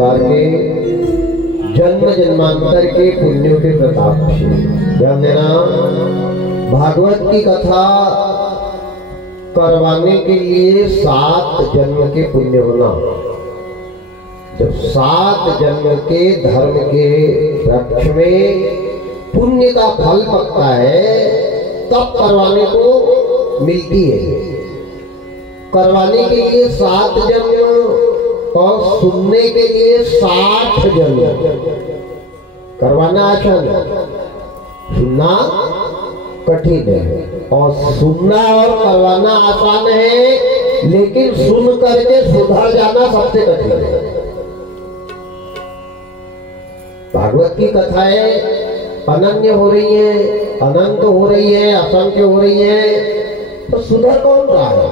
परिवार के जन्म जन्मांतर के पुण्यों के प्रताप से। ध्यान देना, भागवत की कथा करवाने के लिए 7 जन्म के पुण्य होना। जब 7 जन्म के धर्म के वृक्ष में पुण्य का फल पकता है तब करवाने को मिलती है। करवाने के लिए 7 जन्म और सुनने के लिए 60 जन्म। करवाना आसान है, सुनना कठिन है। और सुनना और करवाना आसान है, लेकिन सुन करके सुधर जाना सबसे कठिन है। भागवत की कथाएं अनन्य हो रही है, अनंत हो रही है, असंख्य हो रही है, तो सुधर कौन रहा है?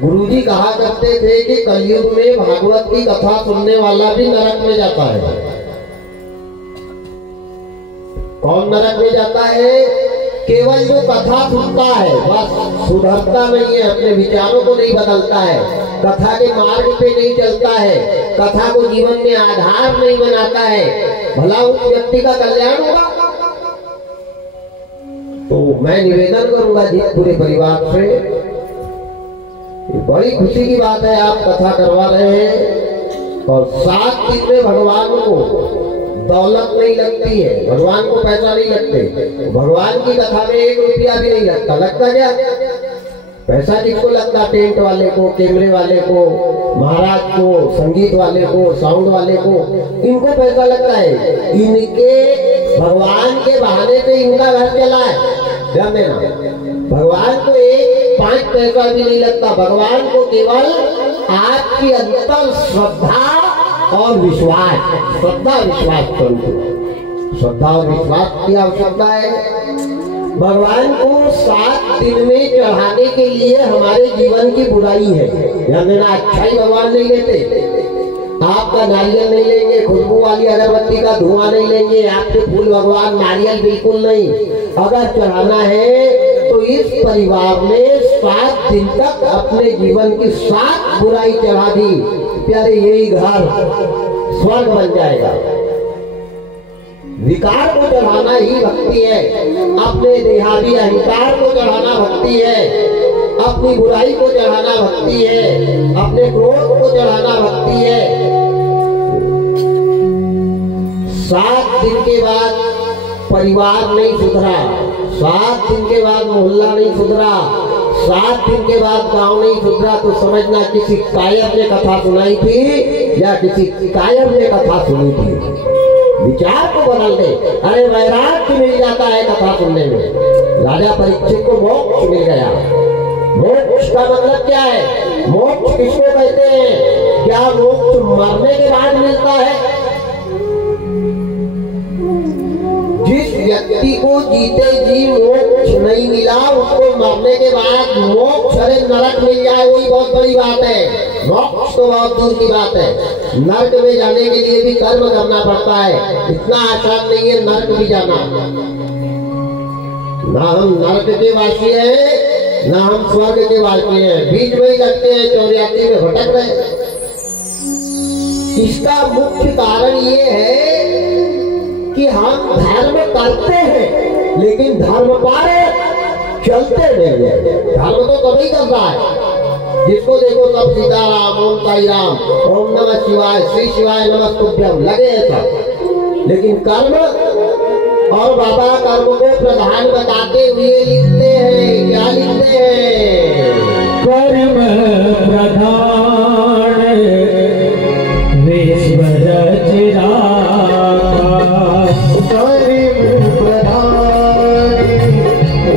गुरुजी कहा करते थे कि कलयुग में भागवत की कथा सुनने वाला भी नरक में जाता है। कौन नरक में जाता है? केवल जो कथा सुनता है, बस सुधरता नहीं है, अपने विचारों को नहीं बदलता है, कथा के मार्ग पे नहीं चलता है, कथा को जीवन में आधार नहीं बनाता है, भला उस व्यक्ति का कल्याण होगा? तो मैं निवेदन करूंगा जी पूरे परिवार से, बड़ी खुशी की बात है आप कथा करवा रहे हैं। और 7 दिन में भगवान को दौलत नहीं लगती है, भगवान को पैसा नहीं लगते। भगवान की कथा में 1 रुपया भी नहीं लगता। लगता क्या? पैसा किसको लगता? टेंट वाले को, कैमरे वाले को, महाराज को, संगीत वाले को, साउंड वाले को, इनको पैसा लगता है। इनके भगवान के बहाने से इनका घर चला है। ध्यान देना, भगवान को 5 पैसा भी नहीं लगता। भगवान को केवल आपकी अंतर श्रद्धा और विश्वास, श्रद्धा विश्वास करो। श्रद्धा और विश्वास की आवश्यकता है। भगवान को 7 दिन में चढ़ाने के लिए हमारे जीवन की बुराई है। ध्यान देना, अच्छाई भगवान नहीं लेते। आपका नारियल नहीं लेंगे, खुशबू वाली अगरबत्ती का धुआं नहीं लेंगे, आपके फूल भगवान, नारियल बिल्कुल नहीं। अगर चढ़ाना है तो इस परिवार में 7 दिन तक अपने जीवन की 7 बुराई चढ़ा दी, प्यारे यही घर स्वर्ग बन जाएगा। विकार को चढ़ाना ही भक्ति है, अपने देहादी अहंकार को चढ़ाना भक्ति है, अपनी बुराई को चढ़ाना भक्ति है, अपने क्रोध को चढ़ाना भक्ति है। 7 दिन के बाद परिवार नहीं सुधरा, 7 दिन के बाद मोहल्ला नहीं सुधरा, 7 दिन के बाद गांव नहीं सुधरा, तो समझना किसी कायर ने कथा सुनाई थी या किसी कायर ने कथा सुनी थी। विचार को बदल दे। अरे वैराग्य मिल जाता है कथा सुनने में। राजा परीक्षित को मोक्ष मिल गया। मोक्ष का मतलब क्या है? मोक्ष किसको कहते हैं? क्या मोक्ष मरने के बाद मिलता है? जिस व्यक्ति को जीते जी मोक्ष नहीं मिला, उसको मरने के बाद मोक्ष, अरे नरक मिल जाए, वही बहुत बड़ी बात है। मोक्ष तो बहुत दूर की बात है। नरक में जाने के लिए भी कर्म करना पड़ता है, इतना आसान नहीं है नरक भी जाना। ना हम नरक के वासी हैं, ना हम स्वर्ग के वासी हैं, बीच में ही लगते हैं, 84 में भटक रहे। इसका मुख्य कारण ये है कि हम धर्म करते हैं लेकिन धर्म पारे चलते नहीं है। धर्म तो कभी कर रहा है, जिसको देखो सब सीताराम, ओम साई राम, ओम नमः शिवाय, श्री शिवाय नमस्तुभ्यम लगे हैं सब। लेकिन कर्म और बाबा कर्म को प्रधान बताते हुए लिखते हैं, क्या लिखते हैं? कर्म प्रधान विश्व रचना, कर्म प्रधान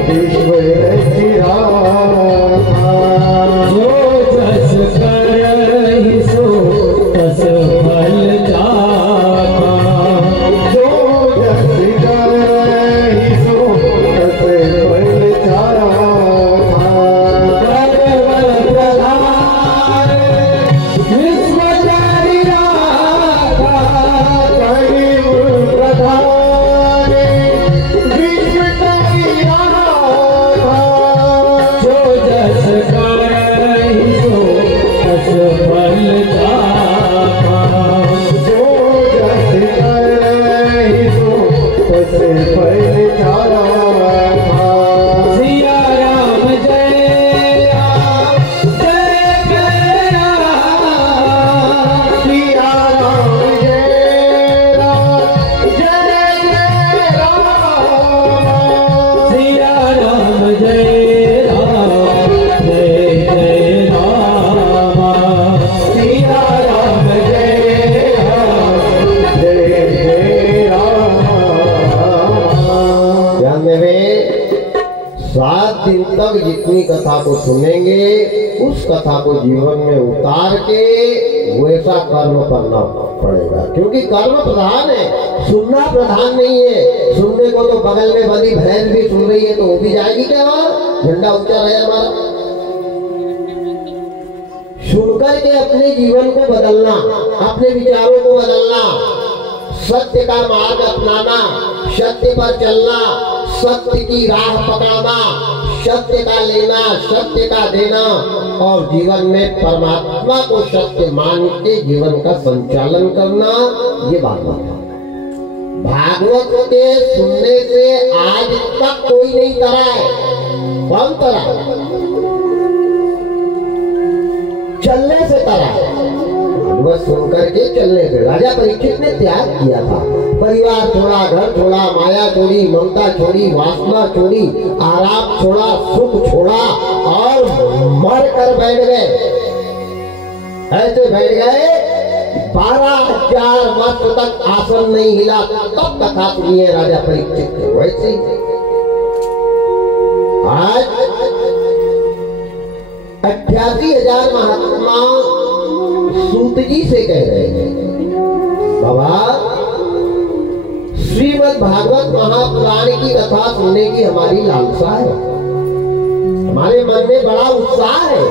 विश्व रचना, जो जस करहि सो तस फल जाता, जो जस करहि सो तस फल जाता। कर्म प्रधान जितनी कथा को सुनेंगे उस कथा को जीवन में उतार के वैसा कर्म करना पड़ेगा, क्योंकि कर्म प्रधान है, सुनना प्रधान नहीं है। सुनने को तो बगल में बंदी भैंस भी सुन रही है तो वो भी जाएगी क्या? वहां झंडा ऊंचा रहे हमारा। सुनकर के अपने जीवन को बदलना, अपने विचारों को बदलना, सत्य का मार्ग अपनाना, सत्य पर चलना, सत्य की राह पकड़ना, सत्य का लेना, सत्य का देना और जीवन में परमात्मा को सत्य मान के जीवन का संचालन करना, ये बात है। भागवत के सुनने से आज तक कोई नहीं तरा है, कौन तरा? चलने से तरा है। भागवत सुनकर के चलने से राजा परीक्षित ने त्याग किया था, परिवार छोड़ा, घर छोड़ा, माया छोड़ी, ममता छोड़ी, वासना छोड़ी, आराम छोड़ा, सुख छोड़ा और मर कर बैठ गए। ऐसे बैठ गए 12,000 वर्ष तक आसन नहीं हिला, तब कथा सुनी है राजा परीक्षित ने। वैसे आज 88,000 महात्मा सूत जी से कह रहे हैं, बाबा श्रीमद् भागवत महापुराण की कथा सुनने की हमारी लालसा है, हमारे मन में बड़ा उत्साह है,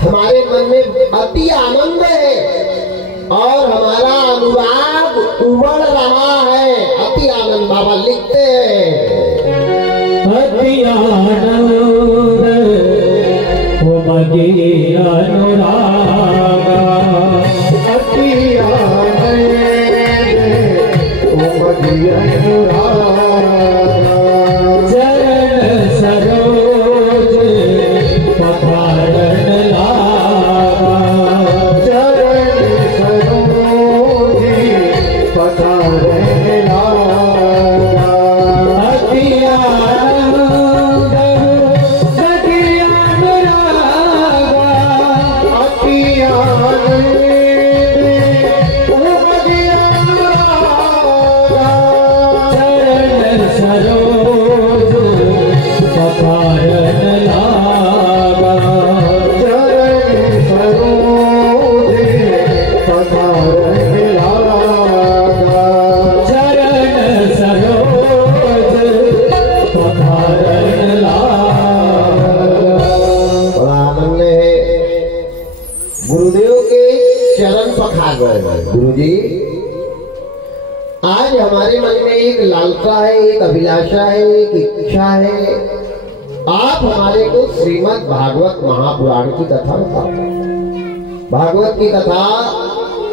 हमारे मन में अति आनंद है और हमारा अनुराग उमड़ रहा है। अति आनंद बाबा लिखते हैं, अति आनंद उमड़ी अनुराग, अति आनंद उमड़ी अनुराग, चरण सरोज पधारन लागा, चरण सरोज पधारन लागा, अति आनंद गुरु जी। आज हमारे मन में एक लालसा है, एक अभिलाषा है, एक इच्छा है, आप हमारे को श्रीमद् भागवत महापुराण की कथा बताओ। भागवत की कथा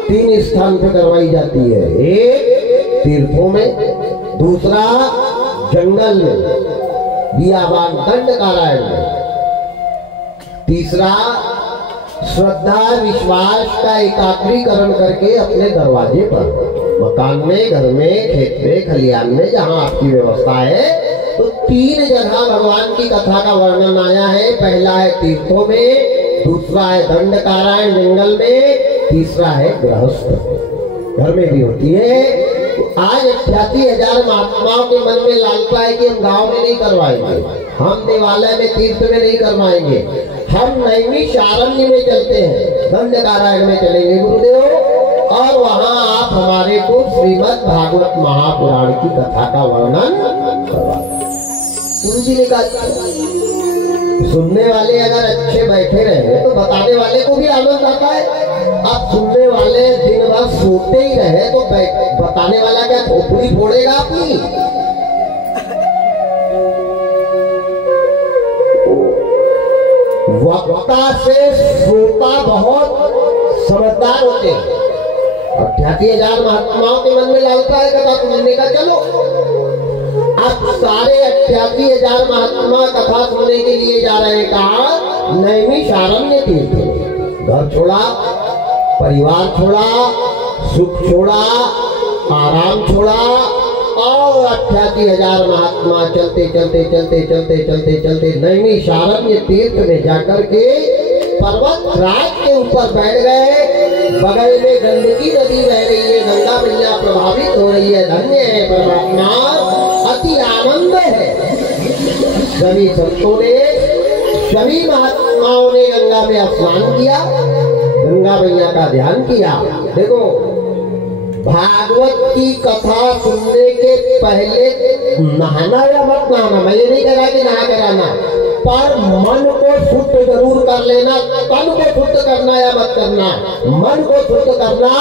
3 स्थान पर करवाई जाती है, एक तीर्थों में, दूसरा जंगल में, बियाबान दंडकारायण में, तीसरा श्रद्धा विश्वास का एकाग्रीकरण करके अपने दरवाजे पर, मकान में, घर में, खेत में, खलियान में, जहां आपकी व्यवस्था है। तो 3 जगह भगवान की कथा का वर्णन आया है। पहला है तीर्थों में, दूसरा है दंडकारायण जंगल में, तीसरा है गृहस्थ घर में भी होती है। तो आज 88,000 महात्माओं के मन में लालसा है कि हम गांव में नहीं करवाएंगे, हम देवालय में, तीर्थ में नहीं करवाएंगे, हम नैमिषारण्य में चलते हैं, दंडकारायण में चलेंगे गुरुदेव, और वहां आप हमारे को श्रीमद् भागवत महापुराण की कथा का वर्णन करवाएं। गुरु जी ने कहा, सुनने वाले अगर अच्छे बैठे रहे तो बताने वाले को भी आनंद आता है। अब सुनने वाले दिन भर सोते ही रहे तो बताने वाला क्या खोपड़ी फोड़ेगा अपनी? वक्ता से श्रोता बहुत समझदार होते हैं। 88,000 महात्माओं के मन में लालसा है कथा सुनने का, चलो अब सारे 88,000 महात्मा कथा सुनने के लिए जा रहे हैं। कहा नैमिषारण्य तीर्थ, घर छोड़ा, परिवार छोड़ा, सुख छोड़ा, आराम छोड़ा और 88,000 महात्मा चलते चलते चलते चलते चलते चलते नैमिषारण्य तीर्थ में जाकर के पर्वत राज के ऊपर बैठ गए। बगल में गंडकी नदी बह रही है, गंगा मैया प्रभावित हो रही है। धन्य है परमात्मा, अति आनंद है। सभी संतों ने सभी महात्माओं ने गंगा में स्नान किया, गंगा मैया का ध्यान किया। देखो भागवत की कथा सुनने के पहले नहाना या मत नहाना, मैं ये नहीं कह रहा कि नहा कर आना, पर मन को शुद्ध जरूर कर लेना। तन को शुद्ध करना या मत करना, मन को शुद्ध करना।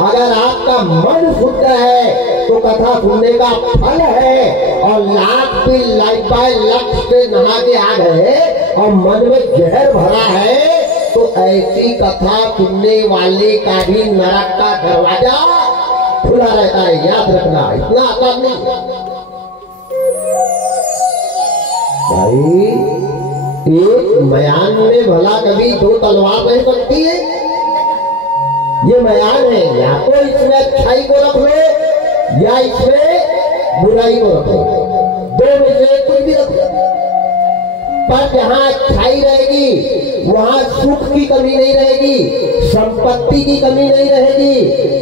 अगर आपका मन शुद्ध है तो कथा सुनने का फल है। और लाख भी लक्ष्य से नहा के आ गए और मन में जहर भरा है तो ऐसी कथा सुनने वाले का भी नरक का दरवाजा खुला रहता है, याद रखना। इतना आसान नहीं भाई। एक मयान में भला कभी दो तलवार नहीं सकती है। ये मयान है, या तो इसमें अच्छाई को रख लो या इसमें बुराई को रख लो, दो में से कुछ भी रख लो। पर जहाँ अच्छाई रहेगी वहाँ सुख की कमी नहीं रहेगी, संपत्ति की कमी नहीं रहेगी,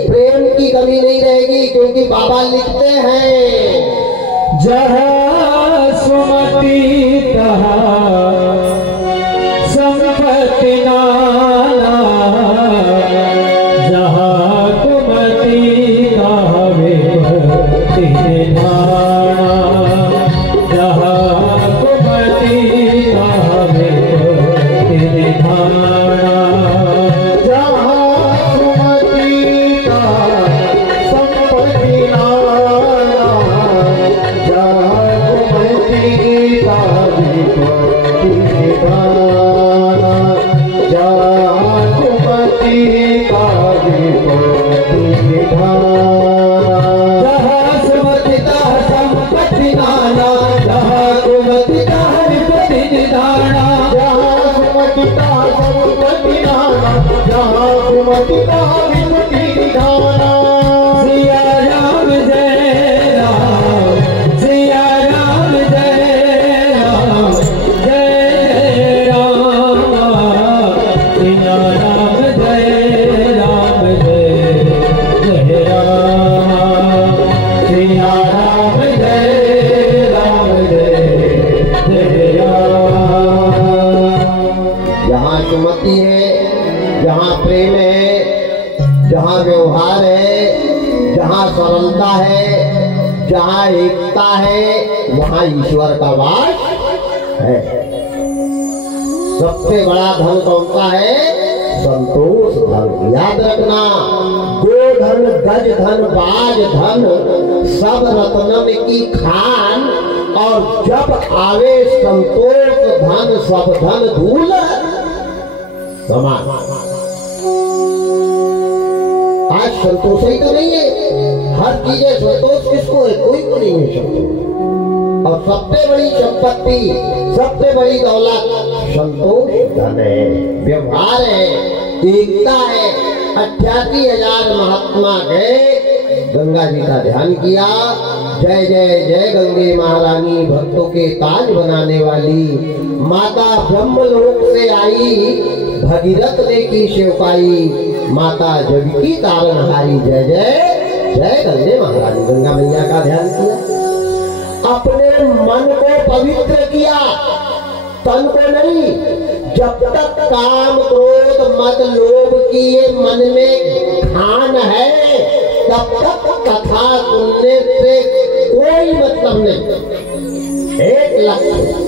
प्रेम की कमी नहीं रहेगी। क्योंकि बाबा लिखते हैं जहाँ सुमति तहाँ संपत्ति नाना, जहाँ कुमति तहाँ विपत्ति निधाना, जहाँ कुमति तहाँ विपत्ति निधाना, जहाँ सुमति तहाँ संपत्ति नाना, जहाँ कुमति तहाँ विपत्ति निधाना, जहाँ कुमति तहाँ विपत्ति निधाना, जहाँ सुमति तहाँ संपत्ति नाना, जहाँ कुमति तहाँ विपत्ति निधाना, जहाँ सुमति तहाँ संपत्ति नाना, जहाँ कुमति तहाँ विपत्ति निधाना। सिया राम जय राम, सिया राम जय राम, जय राम, सिया राम जय राम, जय राम, सिया राम जय राम, जय राम। जहाँ सुमति है, जहाँ प्रेम है, जहाँ व्यवहार है, जहाँ सरलता है, जहाँ एकता है, वहाँ ईश्वर का वास है। सबसे बड़ा धन कौन सा है? संतोष धन। याद रखना, गो धन, गज धन, बाज धन, सब रत्नन की खान, और जब आवे संतोष धन, सब धन धूल समान। आज संतोष ही तो नहीं है, हर चीजें संतोष किसको है? कोई को नहीं है संतोष। और सबसे बड़ी संपत्ति, सबसे बड़ी दौलत संतोष धन है, व्यवहार है, एकता है। 88,000 महात्मा गए, गंगा जी का ध्यान किया। जय जय जय गंगे महारानी, भक्तों के ताज बनाने वाली माता ब्रह्मलोक से आई, भगीरथ ने की सेवकाई, माता जगती तारनहारी। जय जय जय गंगे महारानी। गंगा मैया का ध्यान किया, अपने मन को पवित्र किया, तन को नहीं। जब तक काम क्रोध मद लोभ की ये मन में खान है, तब तक कथा सुनने से कोई मतलब नहीं। एक लक्ष्य,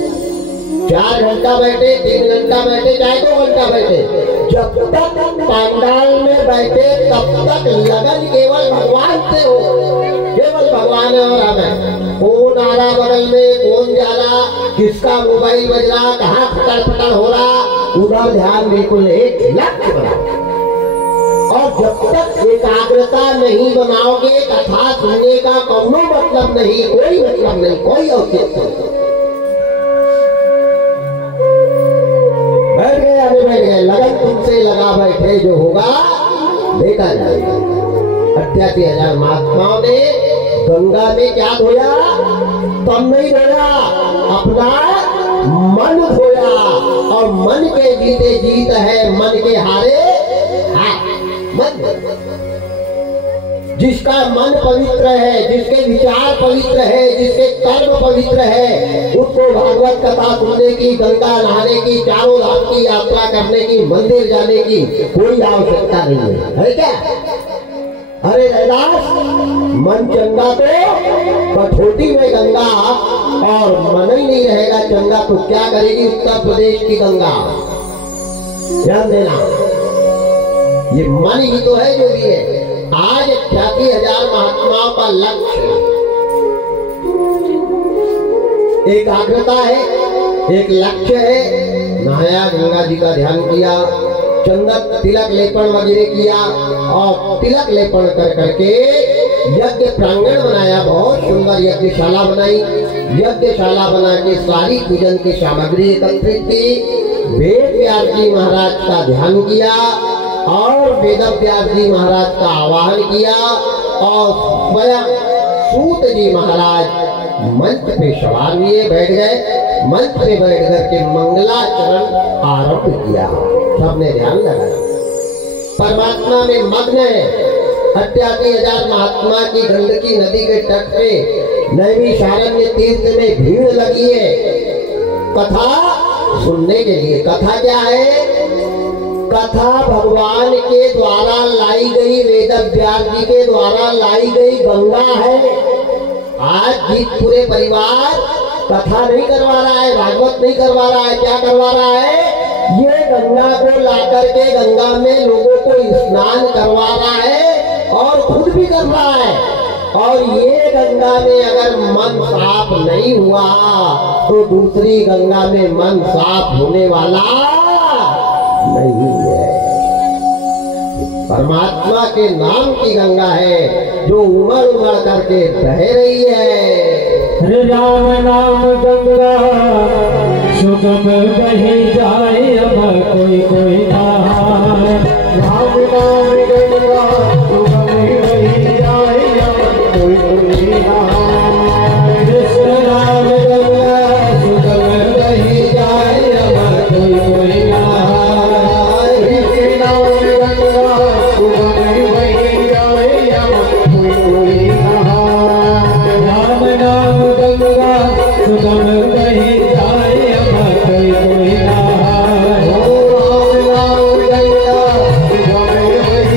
4 घंटा बैठे, 3 घंटा बैठे, चाहे 2 घंटा बैठे, जब तक पंडाल में बैठे तब तक लगन केवल भगवान से हो। केवल भगवान है और हमें। कौन आ रहा बगल में, कौन जा रहा, किसका मोबाइल बज रहा, कहाँ फटर फटर हो रहा, उधर ध्यान बिल्कुल एक लक्ष्य बना। और जब तक एकाग्रता नहीं बनाओगे, कथा सुनने का कोनो मतलब नहीं, कोई मतलब नहीं, कोई औचित्य नहीं। बैठ गए, आगे बैठ गए, लगन तुमसे लगा बैठे, जो होगा देखा जाएगा। 88,000 महात्माओं ने गंगा में क्या धोया? तम नहीं धोया, अपना मन धोया। और मन के जीते जीत है, मन के हारे हार। मन जिसका मन पवित्र है, जिसके विचार पवित्र है, जिसके कर्म पवित्र है, उसको भागवत कथा सुनने की, गंगा नहाने की, चारों धाम की यात्रा करने की, मंदिर जाने की कोई आवश्यकता नहीं है क्या? अरे रैदास, मन चंगा तो कठोटी में गंगा, और मन ही नहीं रहेगा चंगा तो क्या करेगी उत्तर प्रदेश की गंगा? ध्यान देना, ये मन ही तो है जो भी है। आज 88,000 महात्माओं का लक्ष्य एकाग्रता है, एक लक्ष्य है। नहाया, गंगा जी का ध्यान किया, चंदन तिलक लेपन वगैरह किया, और तिलक लेपन कर करके यज्ञ प्रांगण बनाया, बहुत सुंदर यज्ञशाला बनाई। यज्ञशाला बना के सारी पूजन की सामग्री एकत्रित की, वेद व्यास जी महाराज का ध्यान किया और वेद व्यास जी महाराज का आवाहन किया, और स्वयं सूत जी महाराज मंच पे सवार हुए, बैठ गए। मंच पे बैठ करके मंगलाचरण आरंभ किया। सबने ध्यान लगाया, परमात्मा में मग्न है। 88,000 महात्मा की गंडकी नदी के तट पे नैमिषारण्य तीर्थ में भीड़ लगी है कथा सुनने के लिए। कथा क्या है? कथा भगवान के द्वारा लाई गई, वेद व्यास जी के द्वारा लाई गई गंगा है। आज जिस पूरे परिवार कथा नहीं करवा रहा है, भागवत नहीं करवा रहा है, क्या करवा रहा है? ये गंगा को लाकर के गंगा में लोगों को स्नान करवा रहा है और खुद भी कर रहा है। और ये गंगा में अगर मन साफ नहीं हुआ तो दूसरी गंगा में मन साफ होने वाला नहीं है। परमात्मा के नाम की गंगा है जो उमड़ उमड़ करके बह रही है। हरे राम नाम गंगा सुगम बही जाए, अब कोई कोई नहाए। राम नाम गंगा सुगम बही जाए, अब कोई कोई नहाए। कृष्ण नाम गंगा सुगम बही जाए, अब कोई कोई नहाए। कृष्ण नाम गंगा सुगम बही जाए, अब कोई कोई नहाए। राम नाम गंगा सुगम बही जाए, अब कोई कोई नहाए। राम नाम गंगा सुगम बही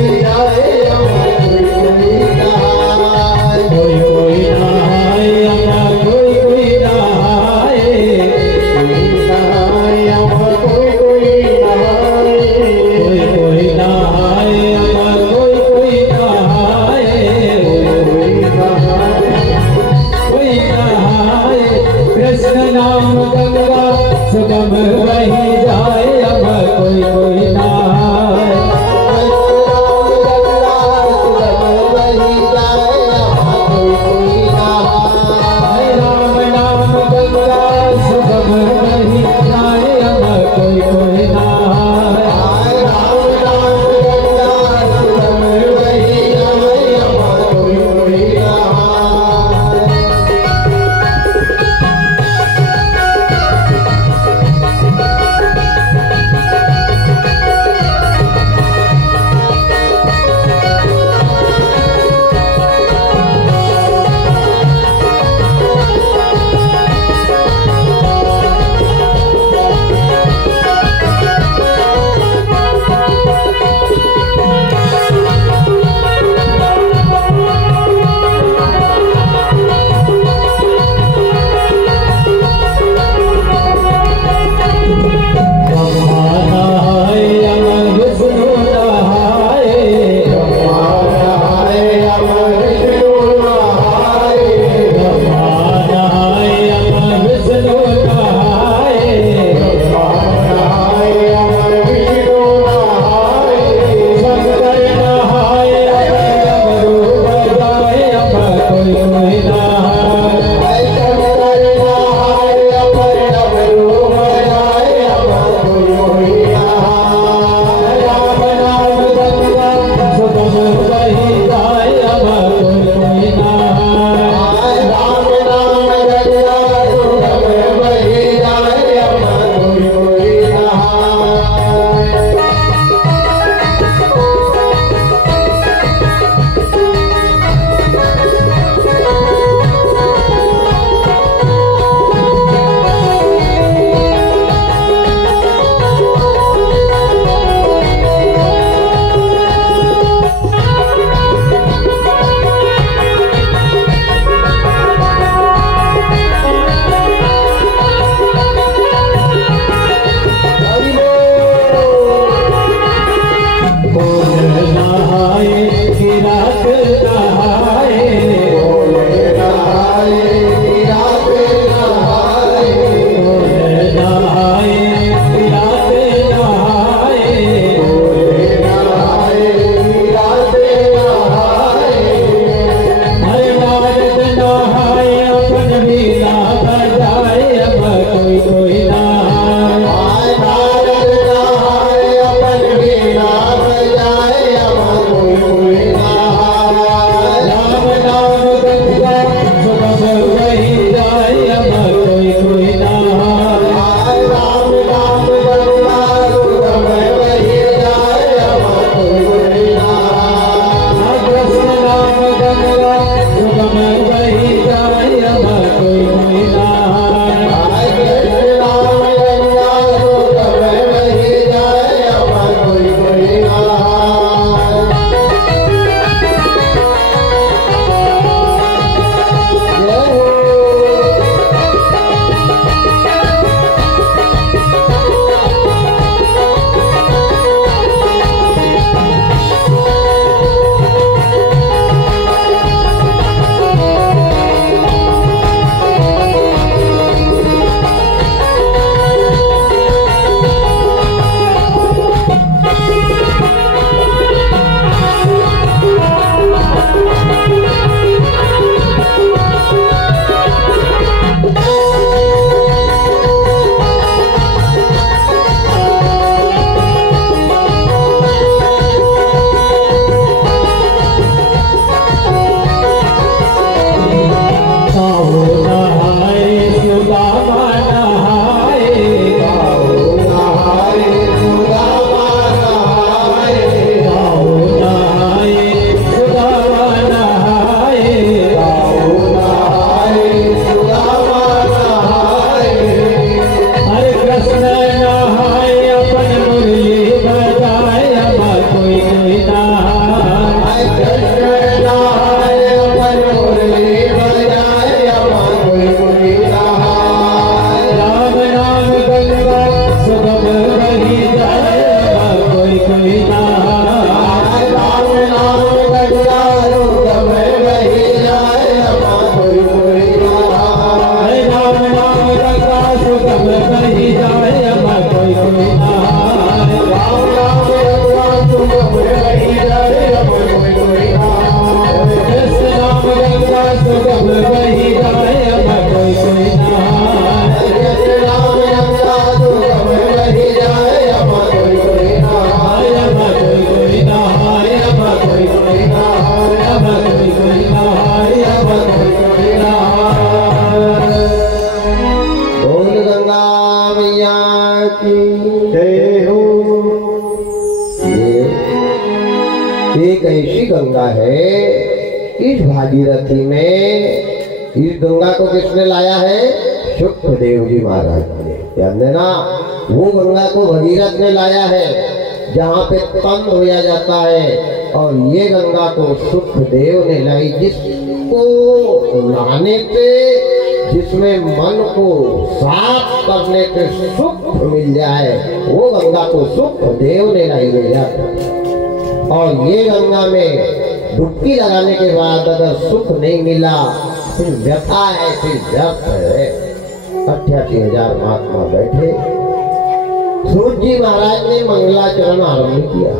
ऐसी गंगा है इस भागीरथी में, इस गंगा को किसने लाया है? सुखदेव जी महाराज ने। याद देना, वो गंगा को भगीरथ ने लाया है जहाँ पे तन धोया जाता है, और ये गंगा को सुखदेव ने लाई, जिसको नहाने पे, जिसमें मन को साफ करने पे सुख मिल जाए, वो गंगा को सुखदेव ने लाई गया। और ये गंगा में डुबकी लगाने के बाद अगर सुख नहीं मिला फिर व्यथा है, फिर व्यर्थ है। 88,000 महात्मा बैठे, सूर्य जी महाराज ने मंगलाचरण आरंभ किया।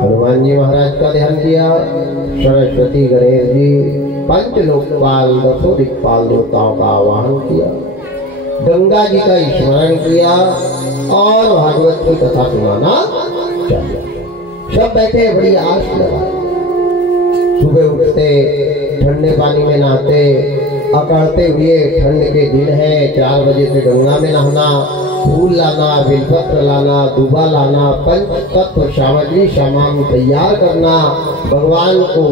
हनुमान जी महाराज का ध्यान किया, सरस्वती गणेश जी, पंच लोकपाल, दसों दिक्पाल देवताओं का आवाहन किया, गंगा जी का स्मरण किया और भागवत की कथा सुनाना चाहिए। सब बैठे, बड़ी आस लगा। सुबह उठते, ठंडे पानी में नहाते, अकड़ते हुए, ठंड के दिन है, 4 बजे से गंगा में नहाना, फूल लाना, बेलपत्र लाना, दूबा लाना, पंच तत्व सामग्री सामान तैयार करना, भगवान को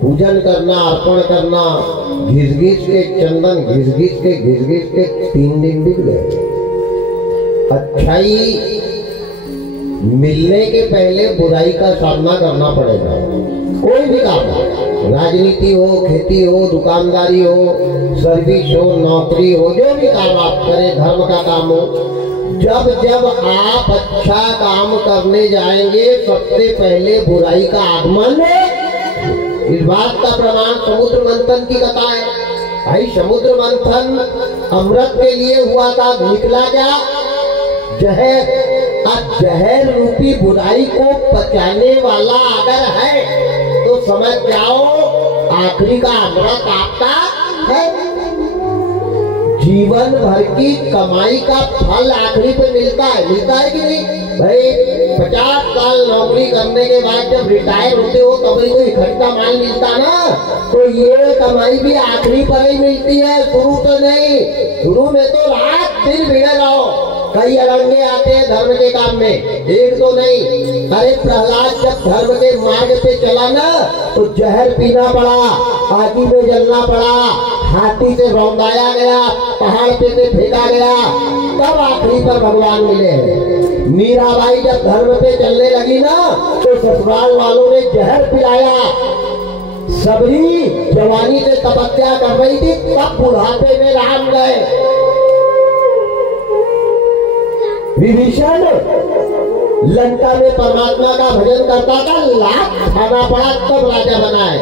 पूजन करना, अर्पण करना, घिस घिस के चंदन घिस घिस के 3 दिन बीत गए। अच्छाई मिलने के पहले बुराई का सामना करना पड़ेगा। कोई भी काम, राजनीति हो, खेती हो, दुकानदारी हो, सर्विस हो, नौकरी हो, जो भी काम आप करें, धर्म का काम हो, जब जब आप अच्छा काम करने जाएंगे सबसे पहले बुराई का आगमन है। इस बात का प्रमाण समुद्र मंथन की कथा है। भाई समुद्र मंथन अमृत के लिए हुआ था, निकला क्या? जहर। अब जहर रूपी बुराई को पचाने वाला अगर है तो समझ जाओ आखिरी का अमृत आपका है। जीवन भर की कमाई का फल आखिरी पे मिलता है कि नहीं? भाई 50 साल नौकरी करने के बाद जब रिटायर होते हो तभी तो इकट्ठा माल मिलता ना, तो ये कमाई भी आखिरी पर ही मिलती है, शुरू तो नहीं। शुरू में तो रात दिन भिड़े रहो, कई अड़ंगे आते हैं धर्म के काम में, एक तो नहीं। अरे प्रहलाद जब धर्म के मार्ग पे चला ना तो जहर पीना पड़ा, आगी में जलना पड़ा, हाथी से रौंदाया गया, पहाड़ पे से फेंका गया, तब आखिरी पर भगवान मिले। मीराबाई जब धर्म पे चलने लगी ना तो ससुराल वालों ने जहर पिलाया। सबरी जवानी से तपस्या कर रही थी, तब बुढ़ापे में राम गए। विभीषण लंका में परमात्मा का भजन करता था, लाख खाना पड़ा तब राजा बना है।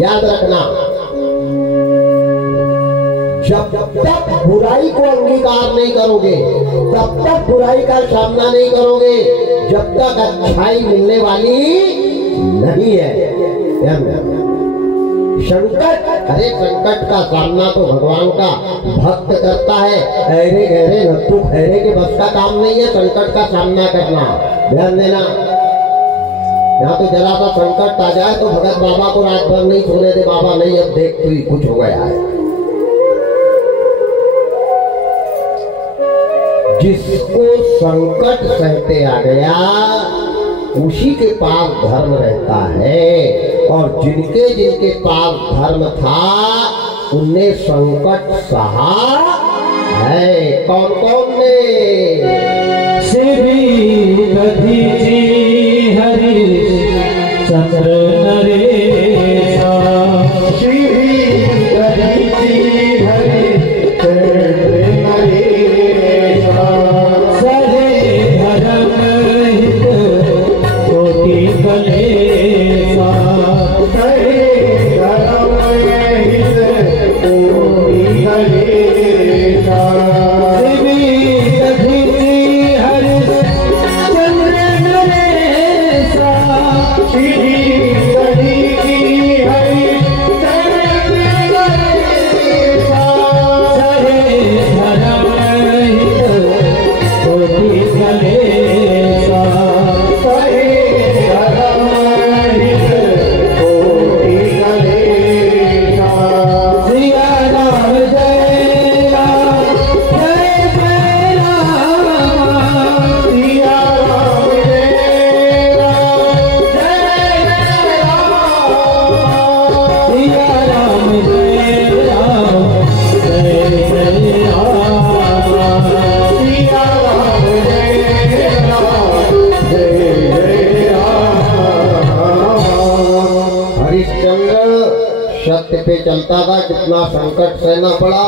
याद रखना, जब तक बुराई को अंगीकार नहीं करोगे तब तक बुराई का सामना नहीं करोगे, जब तक अच्छाई मिलने वाली नहीं है। संकट, अरे संकट का सामना तो भगवान का भक्त करता है। अरे गहरे नत्थु खैरे के बस का काम नहीं है संकट का सामना करना, ध्यान देना। यहाँ तो जरा सा संकट आ जाए तो भगत बाबा को रात भर नहीं सोने दे, बाबा नहीं अब देख तू कुछ हो गया है। जिसको संकट सहते आ गया उसी के पास धर्म रहता है, और जिनके जिनके पास धर्म था उनने संकट सहा है। कौन कौन ने? श्री दधीचि हरि चंद्र नरेशा, श्री दधीचि हरि चंद्र नरेशा, सहे धर्म हित कोटि कलेशा, सहे धर्म हित कोटि कलेशा, श्री दधीचि हरि चंद्र सत्य पे चलता था, कितना संकट सहना पड़ा।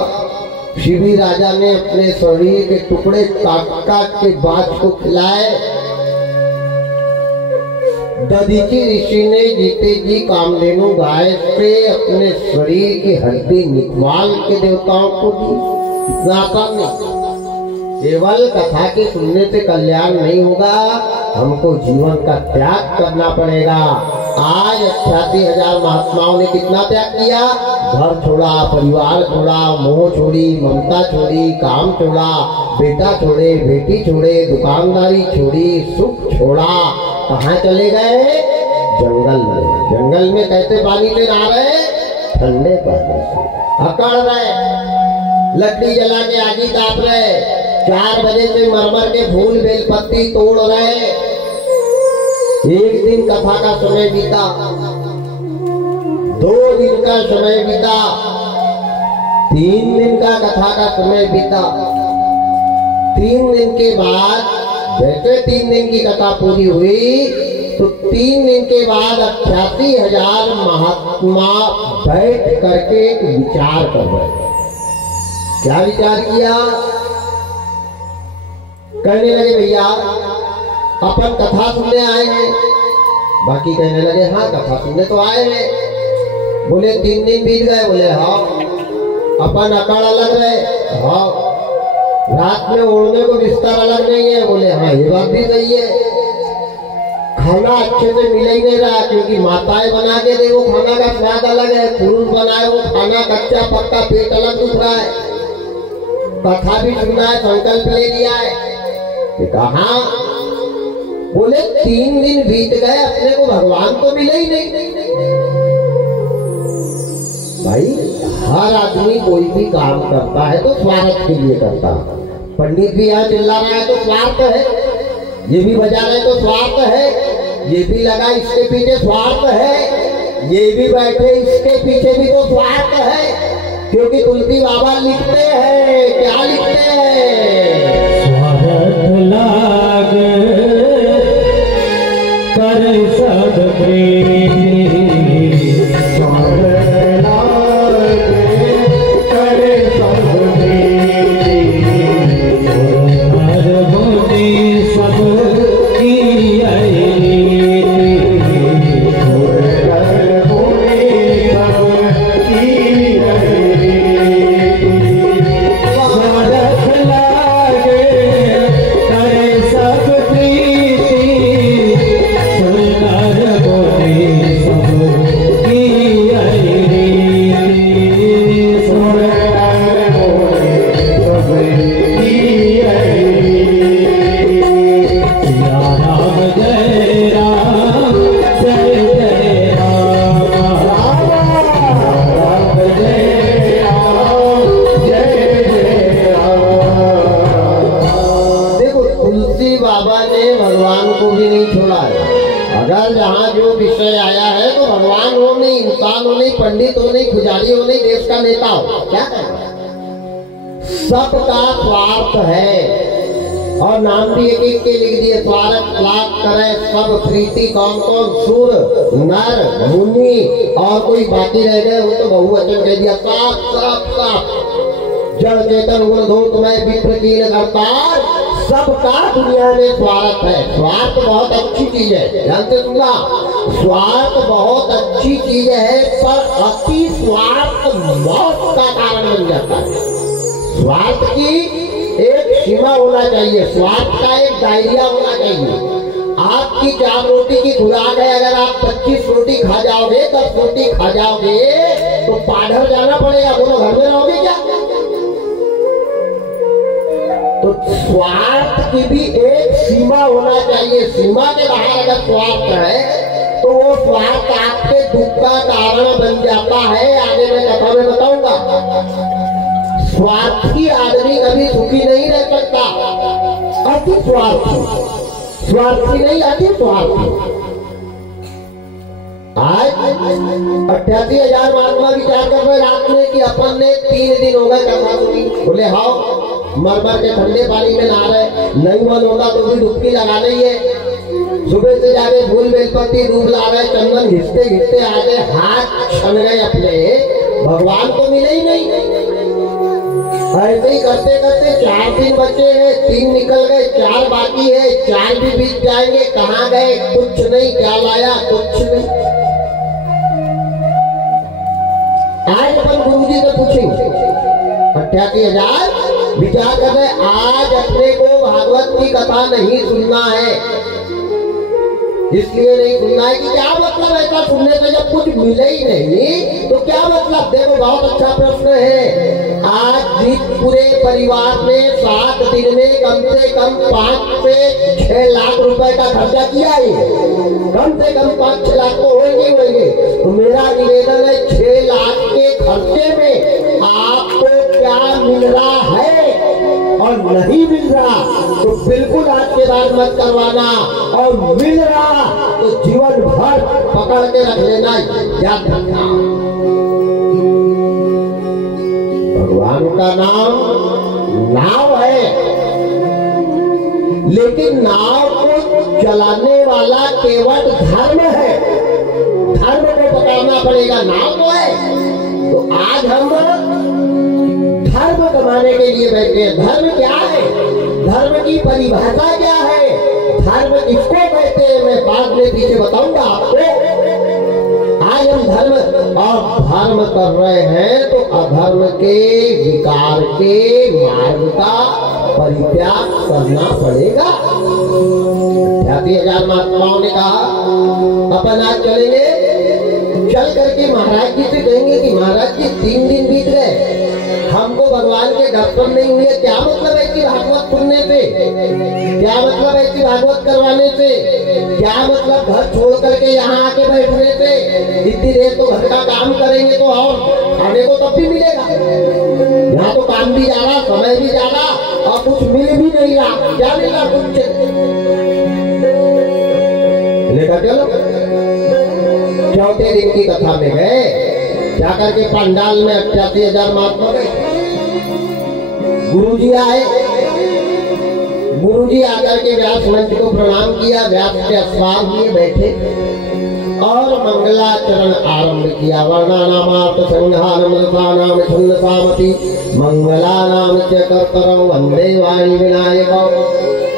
शिवी राजा ने अपने शरीर के टुकड़े काट काट के बाज को खिलाए। दधीची ऋषि ने जीते जी कामधेनु गाय से अपने शरीर की हड्डी निकाल के देवताओं को दी। इतना आसान नहीं। केवल कथा के सुनने से कल्याण नहीं होगा, हमको जीवन का त्याग करना पड़ेगा। आज 88,000 महात्माओं ने कितना त्याग किया? घर छोड़ा, परिवार छोड़ा, मोह छोड़ी, ममता छोड़ी, काम छोड़ा, बेटा छोड़े, बेटी छोड़े, दुकानदारी छोड़ी, सुख छोड़ा। कहाँ चले गए? जंगल में। जंगल में कैसे पानी से नहा रहे? ठंडे पानी से। अकड़ रहे, लकड़ी जला के आगे ताप रहे, 4 बजे से मरमर के फूल बेलपत्ती तोड़ रहे। एक दिन कथा का समय बीता, 2 दिन का समय बीता, 3 दिन का कथा का समय बीता। 3 दिन के बाद जैसे 3 दिन की कथा पूरी हुई तो 3 दिन के बाद 88,000 महात्मा बैठ करके एक विचार कर रहे। क्या विचार किया? कहने लगे भैया अपन कथा सुनने आए हैं। बाकी कहने लगे हाँ कथा सुनने तो आए हैं। बोले 3 दिन बीत गए। बोले हाँ। अपन अकड़ अलग रहे। हाँ। रात में ओढ़ने को बिस्तर अलग नहीं है। बोले हाँ ये बात भी सही है। खाना अच्छे से मिल ही नहीं रहा, क्योंकि माताएं बना के दे वो खाना का स्वाद अलग है, पुरुष बनाए वो खाना कच्चा पक्का, पेट अलग दुख रहा है। कथा भी सुनना है, संकल्प ले लिया है। कहा? बोले 3 दिन बीत गए, अपने को भगवान तो मिले ही नहीं। भाई हर आदमी कोई भी काम करता है तो स्वार्थ के लिए करता है। पंडित भी यहाँ चिल्ला रहा है तो स्वार्थ है, ये भी बजा रहे तो स्वार्थ है, ये भी लगा इसके पीछे स्वार्थ है, ये भी बैठे इसके पीछे भी तो स्वार्थ है। क्योंकि तुलसी बाबा लिखते हैं, क्या लिखते हैं? स्वार्थ लाग कर सब प्रेमी, स्वार्थ लाग कर सब प्रेमी, हर होने सब की आई, हर होने सब की आई। स्वार्थ लागे करे सब प्रीति, सुंदर बोले सब की आई, सुंदर बोले सब की आई। सिया राम जय राम, जय जय राम, राम जय राम, जय जय राम। देखो तुलसी बाबा ने भगवान को भी नहीं छोड़ा है। अगर जहाँ जो विषय आया है तो भगवान हो नहीं, इंसान हो नहीं, पंडित हो नहीं, पुजारी हो नहीं, देश का नेता हो, क्या करना? सबका स्वार्थ है। और नाम भी एक एक के लिख दिए, स्वार्थ लाभ करे सब प्रीति। कौन कौन? सुर, नर, मुनि और कोई बाकी रह गए वो तो बहुवचन कह दिया। साफ साफ साफ जड़ चेतन गुण धूत में विप्र कीन अवतार, सबका दुनिया में स्वार्थ है। स्वार्थ बहुत अच्छी चीज है, ध्यान से सुनना। स्वार्थ बहुत अच्छी चीज है, पर अति स्वार्थ मौत का कारण बन जाता है। स्वार्थ की एक सीमा होना चाहिए, स्वार्थ का एक दायरा होना चाहिए। आपकी 4 रोटी की खुराक है, अगर आप 25 रोटी खा जाओगे, 10 रोटी खा जाओगे तो पाढ़र जाना पड़ेगा। बोलो घर में रहोगे क्या? तो स्वार्थ की भी एक सीमा होना चाहिए। सीमा के बाहर अगर स्वार्थ है तो वो स्वार्थ आपके दुख का कारण बन जाता है। आगे मैं कथा में बताऊंगा। स्वार्थी आदमी कभी सुखी नहीं रह सकता। अति स्वार्थी, स्वार्थी नहीं, अति स्वार्थी। आज 88,000 महात्मा विचार कर रहे रात में कि अपन ने 3 दिन हो गए कथा सुनी। बोले हाँ, मर मर के ठंडे पानी में नहा रहे, नहीं मन होता तो भी डुबकी लगा रही है। सुबह से जाके फूल बेलपत्ती दूब ला गए, चंदन घिसते घिसते आ गए, हाथ छन गए अपने, भगवान को मिले ही नहीं। ऐसे ही करते करते 4 दिन बचे हैं, 3 निकल गए, 4 बाकी है, 4 भी बीत जाएंगे, कहाँ गए? कुछ नहीं, क्या लाया? कुछ नहीं। आज अपन गुरुजी से पूछेंगे 88,000 विचार कर रहे, आज अपने को भागवत की कथा नहीं सुनना है। इसलिए नहीं सुनना है कि क्या मतलब ऐसा सुनने से जब कुछ मिले ही नहीं तो क्या मतलब? देखो बहुत अच्छा प्रश्न है। आज जिस पूरे परिवार ने 7 दिन में कम से कम 5 से 6 लाख रुपए का खर्चा किया है, कम से कम 5-6 लाख तो होंगे। तो मेरा निवेदन है 6 लाख के खर्चे में आपको क्या मिल रहा है और नहीं मिल रहा तो बिल्कुल आज के बाद मत करवाना, और मिल रहा तो जीवन भर पकड़ के रख लेना, याद रखना। भगवान का नाम नाव है, लेकिन नाव को चलाने वाला केवल धर्म है। धर्म को पकड़ना पड़ेगा, नाव तो है। तो आज हम धर्म कमाने के लिए बैठे हैं। धर्म क्या है? धर्म की परिभाषा क्या है? धर्म किसको कहते हैं? मैं बाद में पीछे बताऊंगा आपको। आज हम धर्म और धर्म कर रहे हैं तो अधर्म के विकार के मार्ग का परित्याग करना पड़ेगा। 88,000 महात्माओं ने कहा अपन आज चलेंगे, चल करके महाराज जी से कहेंगे कि महाराज जी 3 दिन बीत गए, हमको भगवान के दर्शन नहीं हुए। क्या मतलब है कि भागवत सुनने से? क्या मतलब है कि भागवत करवाने से? क्या मतलब घर छोड़ करके यहाँ आके बैठने से? इतनी देर तो घर का काम करेंगे तो और खाने को तब भी मिलेगा। यहाँ तो काम भी जा रहा, समय भी जा रहा और कुछ मिल भी नहीं रहा। क्या मिला? कुछ चलो 4थे दिन की कथा में गए, जाकर के पंडाल में 88,000 महात्मा गए। गुरुजी आए, गुरुजी आकर के व्यास मंच को प्रणाम किया, व्यास के आसपास में बैठे और मंगलाचरण आरंभ किया। वर्णानामार्थ संघानम रसानाम छंदसामपि मंगलानाम च कर्तरौ वंदे वाणी विनायकौ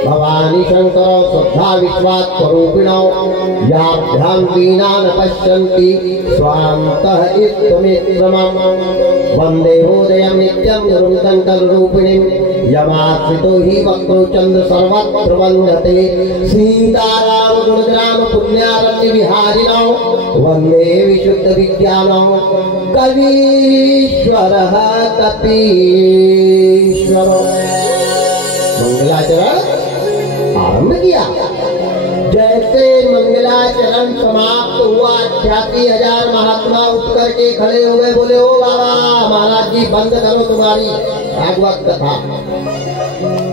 भवानी शंकर श्रद्धा विश्वास स्वरूपिणौ याभ्यां दीना न पश्यन्ति स्वान्तः इत्थमित्रमं वंदे होदयं नित्यं निरंतर रूपिणीं यमाश्रितो हि वक्रो चंद्र सर्वत्र वन्दते सीताराम गुणग्राम पुण्यारण्य विहारिणौ वंदे विशुद्ध विज्ञानौ कवीश्वरः कपीश्वरो। मंगलाचरण आरंभ किया। जैसे मंगलाचरण समाप्त हुआ 88,000 महात्मा उठ करके खड़े हुए, बोले ओ बाबा महाराज जी बंद करो तुम्हारी भागवत कथा।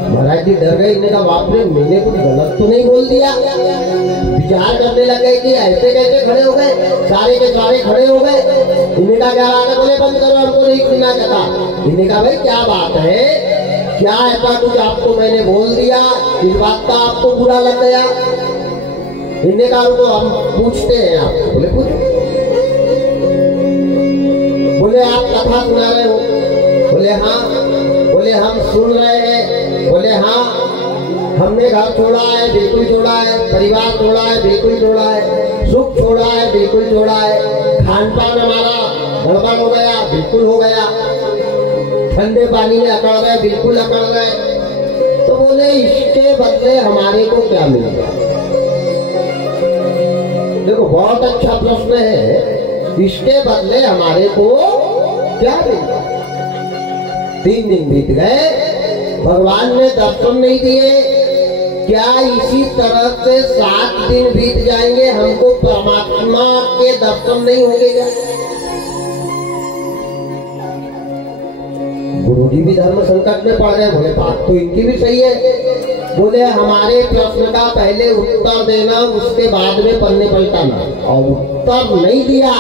महाराज जी डर गए, इन्हें कहा बाप रे मैंने कुछ गलत तो नहीं बोल दिया। विचार करने लगे कि ऐसे कैसे खड़े हो गए, सारे के सारे खड़े हो गए। इन्हें कहा क्या बात है? बोले बंद करो, हमको नहीं सुनना कथा। इन्हें कहा भाई क्या बात है, क्या ऐसा कुछ आपको मैंने बोल दिया, इस बात का आपको बुरा लग गया? इन्हें कहा उनको हम पूछते हैं आप। बोले पूछो। बोले आप कथा सुना रहे हो? बोले हाँ। बोले हम सुन रहे हैं। बोले हाँ, हमने घर छोड़ा है, बिल्कुल छोड़ा है, परिवार छोड़ा है, बिल्कुल छोड़ा है, सुख छोड़ा है, बिल्कुल छोड़ा है, खान पान हमारा गड़बड़ हो गया, बिल्कुल हो गया, ठंडे पानी में अकड़ गए, बिल्कुल अकड़ गए। तो बोले इसके बदले हमारे को क्या मिलेगा? देखो बहुत अच्छा प्रश्न है, इसके बदले हमारे को क्या मिलेगा? 3 दिन बीत गए, भगवान ने दर्शन नहीं दिए। क्या इसी तरह से 7 दिन बीत जाएंगे, हमको परमात्मा के दर्शन नहीं होंगे क्या? गुरुजी भी धर्म संकट में पड़ गए। बोले बात तो इनकी भी सही है। बोले हमारे प्रश्न का पहले उत्तर देना, उसके बाद में पन्ने पलटाना, और उत्तर नहीं दिया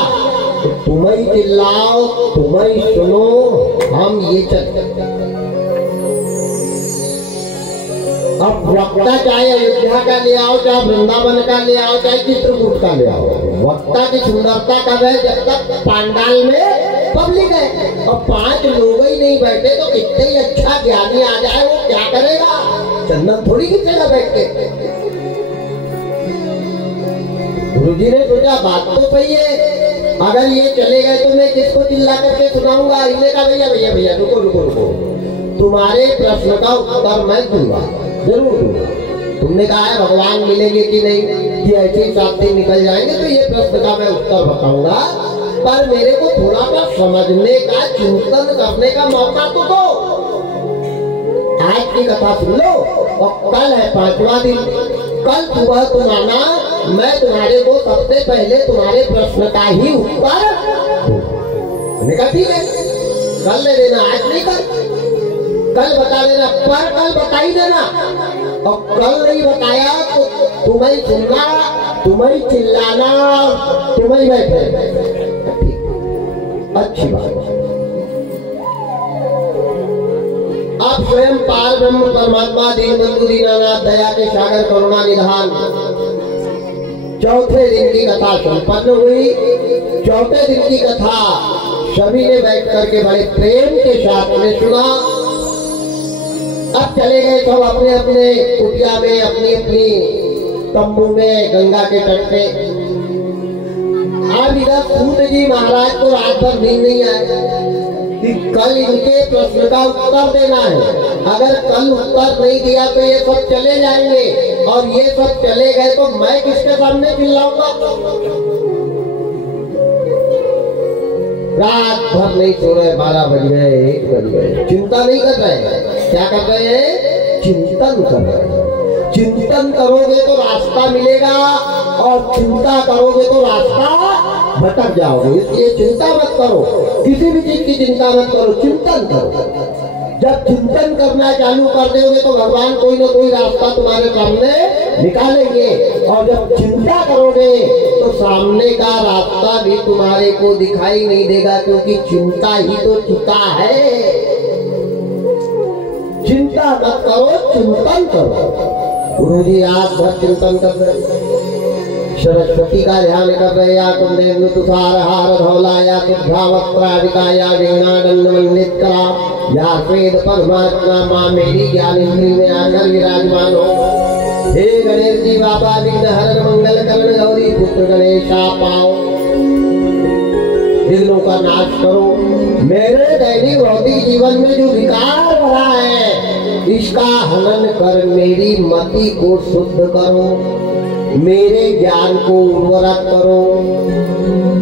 तो तुम ही चिल्लाओ, तुम ही सुनो, हम ये चलते। अब वक्ता चाहे अयोध्या का ले आओ, चाहे वृंदावन का ले आओ, चाहे चित्रकूट का ले आओ, वक्ता की सुंदरता कब है? जब तक पांडाल में पब्लिक है। और 5 लोग ही नहीं बैठे तो कितने ही अच्छा ज्ञानी आ जाए वो क्या करेगा? चंदन थोड़ी खींचेगा बैठ के। गुरुजी ने सोचा बात तो सही है, अगर ये चले गए तो मैं किसको चिल्ला करके सुनाऊंगा? इन्हें कहा भैया भैया भैया रुको रुको रुको, तुम्हारे प्रश्न का उत्तर मैं दूंगा, जरूर दूंगा। तुमने कहा है भगवान मिलेंगे कि नहीं, कि ऐसे ही 7 दिन निकल जाएंगे, तो ये प्रश्न का मैं उत्तर बताऊंगा, पर मेरे को थोड़ा सा समझने का, चिंतन करने का मौका तो दो। आज की कथा सुन लो और कल है 5वां दिन, कल सुबह तुम आना, मैं तुम्हारे को सबसे पहले तुम्हारे प्रश्न का ही उत्तर दूंगा। ठीक है, कल ले देना, आज नहीं कल बता देना, पर कल बता ही देना। और कल नहीं बताया तो तुम्हें सुनना, तुम्हें चिल्लाना, तुम्हें बैठे। अच्छी बात। आप स्वयं पार ब्रह्म परमात्मा दीनबंधु दीनानाथ दया के सागर करुणा निधान 4थे दिन की कथा संपन्न हुई। 4थे दिन की कथा सभी ने बैठ करके बड़े प्रेम के साथ में सुना। अब चले गए सब अपने अपने कुटिया में, अपनी अपनी तंबू में, गंगा के तट पे। अब इधर सूत जी महाराज को रात भर नींद नहीं आया कि कल इनके प्रश्न का उत्तर देना है। अगर कल उत्तर नहीं दिया तो ये सब चले जाएंगे, और ये सब चले गए तो मैं किसके सामने चिल्लाऊंगा? रात भर नहीं सो रहे, 12 बज गए, 1 बज गए, चिंता नहीं कर रहे। क्या कर रहे हैं? चिंतन कर रहे हैं। चिंतन करोगे तो रास्ता मिलेगा, और चिंता करोगे तो रास्ता भटक जाओगे। इसलिए चिंता मत करो, किसी भी चीज की चिंता मत करो, चिंतन करो। जब चिंतन करना चालू कर दोगे तो भगवान कोई ना कोई रास्ता तुम्हारे सामने निकालेंगे, और जब चिंता करोगे तो सामने का रास्ता भी तुम्हारे को दिखाई नहीं देगा, क्योंकि चिंता ही तो चिता है। चिंता मत करो, चिंतन करो। गुरुजी आज भर चिंतन कर रहे, सरस्वती का ध्यान कर रहे। या कुंदेन्दु तुषार हार धौला, या शुभ्रावस्त्रादिका, या वीणा दंड मंडित करा, या श्वेत परमात्मा माँ मेरी ज्ञान इंद्री में आकर विराजमान हो। हे गणेश जी बाबा विघ्न हरण मंगल करण गौरी पुत्र गणेशा पाओ, विघ्नों का नाश करो। मेरे दैनिक भौतिक जीवन में जो विकार भरा है इसका हनन कर मेरी मति को शुद्ध करो, मेरे ज्ञान को उर्वरक करो।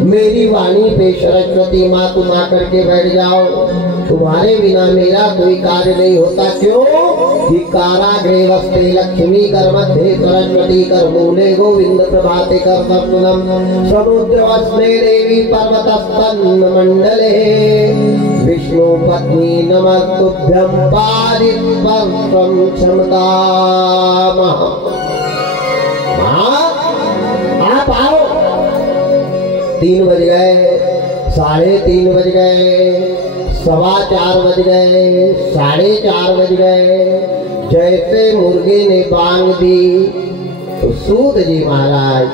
मेरी वाणी पे सरस्वती माँ तुम आकर के बैठ जाओ। तुम्हारे बिना मेरा कोई कार्य नहीं होता। क्यों? कि कारागृहे वस्ते लक्ष्मी कर मध्य सरस्वती कर मूले गोविंद प्रभाते कर दर्शनम समुद्र वस्ने देवी पर्वतस्तन मंडले विष्णु पत्नी नमस्तुभ्यं पारित परम क्षमता। आप आओ। 3 बज गए, 3:30 बज गए, 4:15 बज गए, 4:30 बज गए। जैसे मुर्गे ने बांग दी तो सूत जी महाराज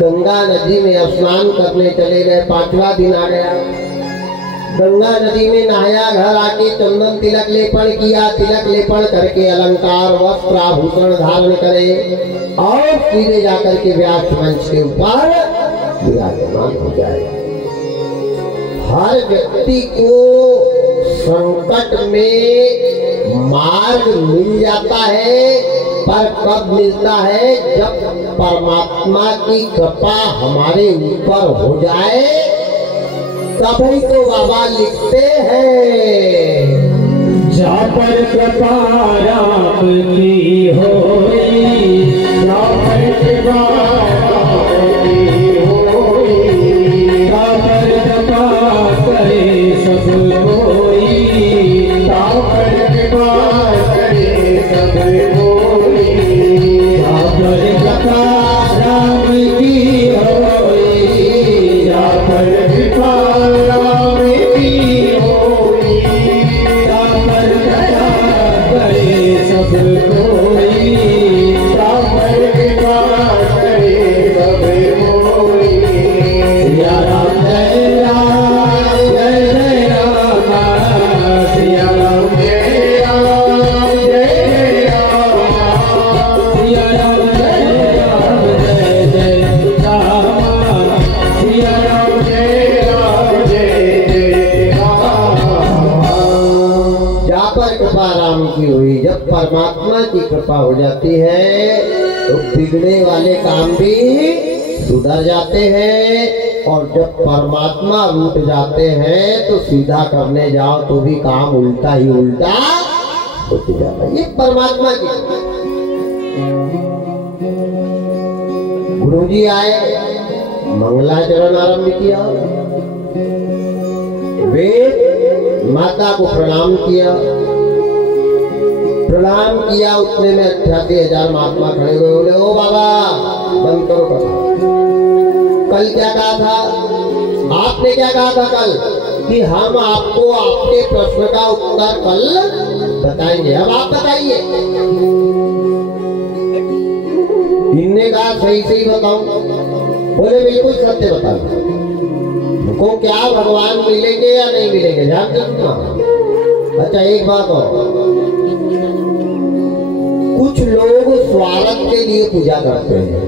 गंगा नदी में स्नान करने चले गए। 5वां दिन आ गया। गंगा नदी में नहाया, घर आके चंदन तिलक लेपन किया। तिलक लेपन करके अलंकार वस्त्र आभूषण धारण करे और सीधे जाकर के व्यास मंच के ऊपर विराजमान हो जाए। हर व्यक्ति को संकट में मार्ग मिल जाता है, पर कब मिलता है? जब परमात्मा की कृपा हमारे ऊपर हो जाए, तभी तो बाबा लिखते हैं जा पर कृपा राम की होई, जा पर कृपा राम की होई, जा पर कृपा करे सब कोई, जा पर कृपा करे सब कोई, जा पर कृपा राम की होई, जा पर कृपा राम की होई, जा पर कृपा करे सब कोई। काम भी सुधर जाते हैं, और जब परमात्मा रूठ जाते हैं तो सीधा करने जाओ तो भी काम उल्टा ही उल्टा होते जाता है। ये परमात्मा की। गुरु जी आए, मंगलाचरण आरंभ किया, वे माता को प्रणाम किया, प्रणाम किया। उतने में 88,000 महात्मा खड़े हुए, बोले ओ बाबा बंद करो कथा। कल क्या कहा था आपने? क्या कहा था कल? कि हम आपको आपके प्रश्न का उत्तर कल बताएंगे। अब आप बताइए। इनने कहा सही सही बताओ। बोले बिल्कुल सत्य बताओ। को क्या भगवान मिलेंगे या नहीं मिलेंगे? जानते हो? अच्छा एक बात और, कुछ लोग स्वार्थ के लिए पूजा करते हैं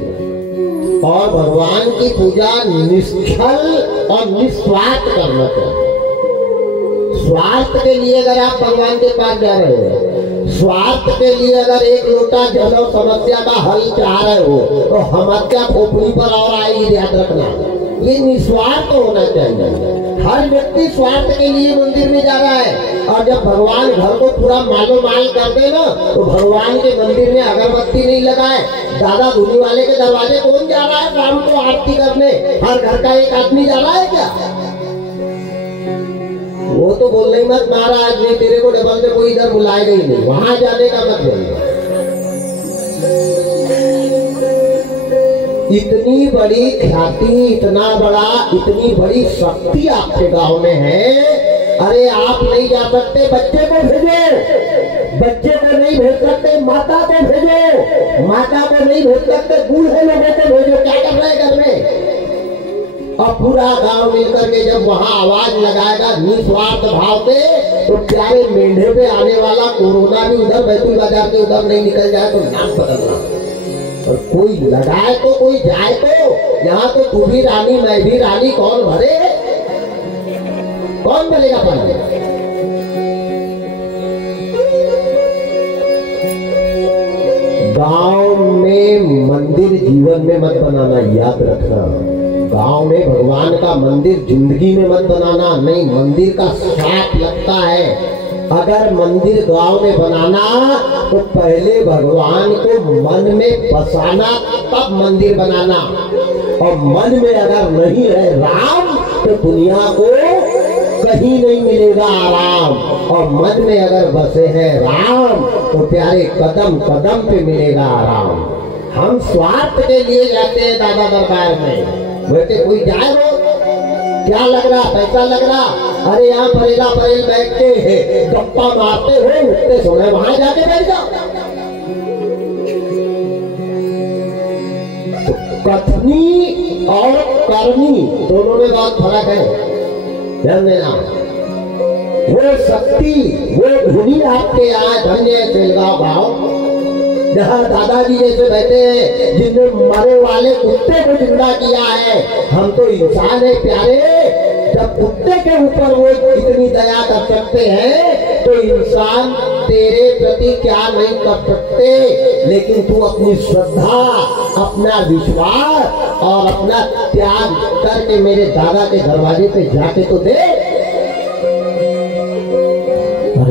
और भगवान की पूजा निश्चल और निस्वार्थ करना चाहिए। स्वार्थ के लिए अगर आप भगवान के पास जा रहे हो, स्वार्थ के लिए अगर एक लोटा जल समस्या का हल चाह रहे हो, तो हमारे खोपड़ी पर और आएगी, याद रखना। ये निस्वार्थ होना चाहिए। हर व्यक्ति स्वार्थ के लिए मंदिर में जा रहा है, और जब भगवान घर को पूरा मालो माल कर दे ना, तो भगवान के मंदिर में अगरबत्ती नहीं लगाए, दादा धुनी वाले के दरवाजे कौन जा रहा है शाम को आरती करने? हर घर का एक आदमी जा रहा है क्या? वो तो बोल रही मत महाराज नहीं, तेरे को डबल में कोई इधर बुलाएगा ही नहीं, वहां जाने का मत बोलना। इतनी बड़ी ख्याति, इतनी बड़ी शक्ति आपके गांव में है। अरे आप नहीं जा सकते, बच्चे को भेजो। बच्चे को नहीं भेज सकते, माता को भेजो। माता को नहीं भेज सकते, बूढ़े लोगों को भेजो। क्या कर रहे हैं घर में? और पूरा गांव मिलकर के जब वहां आवाज लगाएगा निस्वार्थ भाव से, तो प्यारे मेंढे पे आने वाला कोरोना भी उधर बैतूल बाजार के उधर नहीं निकल जाए तो नाम बदलना। और कोई लगाए तो कोई जाए तो, यहाँ तो तू भी रानी मैं भी रानी, कौन भरे? कौन भरेगा पानी? गांव में मंदिर जीवन में मत बनाना, याद रखना। गांव में भगवान का मंदिर जिंदगी में मत बनाना। नहीं, मंदिर का श्राप लगता है। अगर मंदिर गांव में बनाना तो पहले भगवान को मन में बसाना, तब मंदिर बनाना। और मन में अगर नहीं है राम, तो दुनिया को कहीं नहीं मिलेगा आराम। और मन में अगर बसे हैं राम, तो प्यारे कदम कदम पे मिलेगा आराम। हम स्वार्थ के लिए जाते हैं दादा दरबार में। बेटे कोई जाए वो, क्या लग रहा? पैसा लग रहा? अरे यहाँ परेला परेल बैठ के गप्पा मारते हो, उठते सोने, वहां जाके बैठ जाओ। कथनी और करनी दोनों में बहुत फर्क है, ध्यान देना। वो शक्ति, वो धुनी आपके यहाँ धन्य बेलगांव गाँव, जहाँ दादाजी जैसे बैठे हैं, जिनने मरे वाले कुत्ते को जिंदा किया है। हम तो इंसान है प्यारे, जब कुत्ते के ऊपर वो इतनी दया कर सकते हैं, तो इंसान तेरे प्रति क्या नहीं कर सकते। लेकिन तू अपनी श्रद्धा, अपना विश्वास और अपना त्याग करके मेरे दादा के दरवाजे पे जाके तो दे।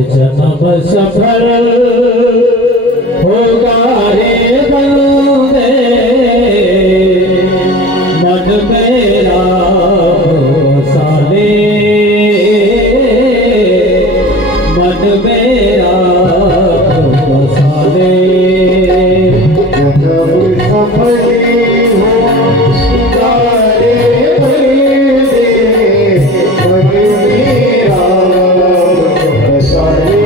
जन्म सफल होगा रे बंदे, मन मेरा साले, मन मेरा साले। जन्म सफल होगा रे बंदे, मन मेरा साले।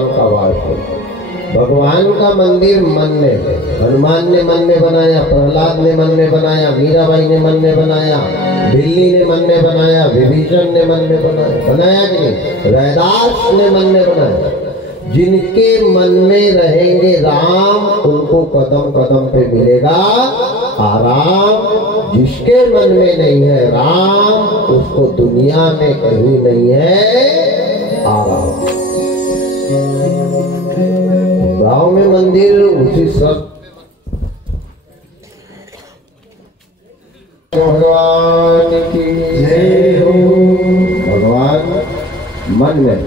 भगवान का वास है। भगवान का मंदिर मन में है। हनुमान ने मन में बनाया, प्रहलाद ने मन में बनाया, मीराबाई ने मन में बनाया, बिल्ली ने मन में बनाया, विभीषण ने मन में बनाया, बनाया कि नहीं? रैदास ने मन में बनाया। जिनके मन में रहेंगे राम, उनको कदम कदम पे मिलेगा आराम। जिसके मन में नहीं है राम, उसको दुनिया में कहीं नहीं है आराम। गांव में मंदिर उसी सब भगवान की जय हो। भगवान मन में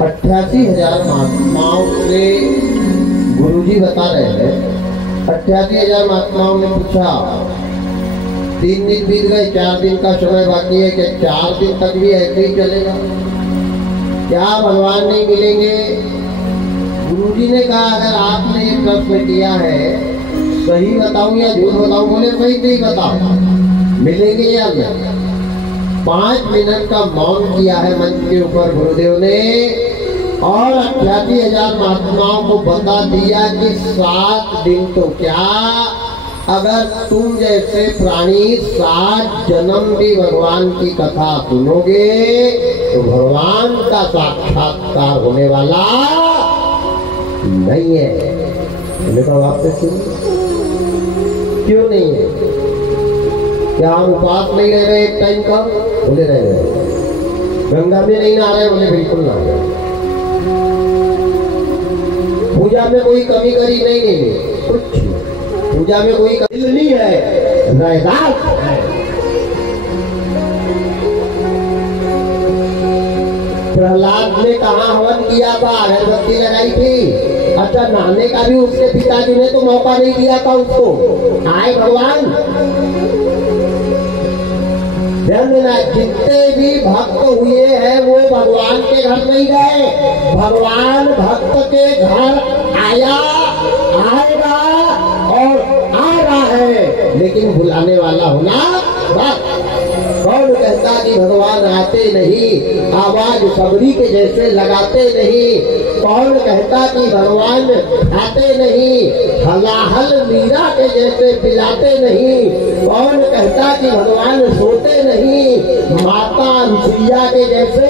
88,000 महात्माओं से गुरुजी बता रहे हैं। 88,000 महात्माओं ने पूछा, 3 दिन बीत गए, 4 दिन का समय बाकी है, कि 4 दिन तक भी ऐसे ही चलेगा? क्या भगवान नहीं मिलेंगे? गुरुजी ने कहा, अगर आपने ये प्रश्न किया है, सही बताऊं या झूठ बताऊं? बोले सही बताओ, मिलेंगे या नहीं? 5 मिनट का मौन किया है मंच के ऊपर गुरुदेव ने, और 88,000 महात्माओं को बता दिया कि 7 दिन तो क्या, अगर तुम जैसे प्राणी 7 जन्म भी भगवान की कथा सुनोगे तो भगवान का साक्षात्कार होने वाला नहीं है। मैंने कहा, आपने सुन, क्यों नहीं है? क्या हम उपवास नहीं रह रहे एक टाइम का? बोले रह रहे। गंगा में नहीं नहा रहे? बोले बिल्कुल नहा रहे। पूजा में कोई कमी करी? नहीं, कुछ पूजा में कोई कमी नहीं है, रैदास है। प्रहलाद ने कहा हवन किया था, अगरबत्ती लगाई थी। अच्छा, नहाने का भी उसके पिताजी ने तो मौका नहीं दिया था उसको। आए भगवान, ध्यान देना, जितने भी भक्त हुए हैं वो भगवान के घर नहीं गए, भगवान भक्त के घर आया, आएगा और आ रहा है, लेकिन बुलाने वाला होना बस। कौन कहता कि भगवान आते नहीं, आवाज सबरी के जैसे लगाते नहीं? कौन कहता कि भगवान खाते नहीं, हलाहल मीरा के जैसे पिलाते नहीं? कौन कहता कि भगवान सोते नहीं, माता अनुसुईया के जैसे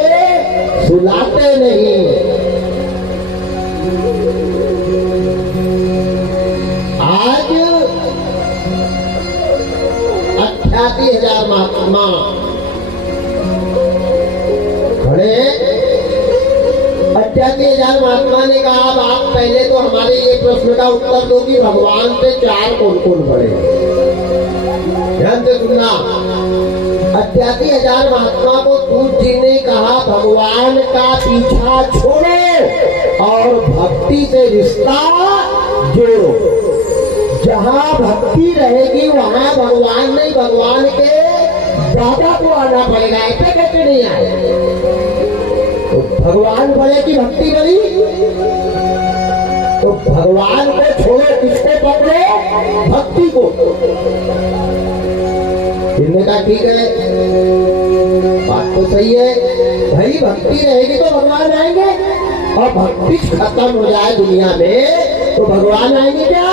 सुलाते नहीं? आज 88,000 महात्मा खड़े। 88,000 महात्मा ने कहा, अब आप पहले तो हमारे ये प्रश्न का उत्तर दो कि भगवान से 4 कौन कौन पड़े? ध्यान से सुनना। 88,000 महात्मा को सूत जी ने कहा, भगवान का पीछा छोड़ो और भक्ति से रिश्ता जोड़ो। जहाँ भक्ति रहेगी वहाँ भगवान नहीं, भगवान के दादा को आना पड़ेगा। ऐसे कैसे नहीं आए? तो भगवान बड़े की भक्ति बड़ी, तो भगवान को छोड़ो, किसको पकड़ो? भक्ति को। इन्होंने कहा ठीक है, बात तो सही है भाई, भक्ति रहेगी तो भगवान आएंगे, और भक्ति खत्म हो जाए दुनिया में तो भगवान आएंगे क्या?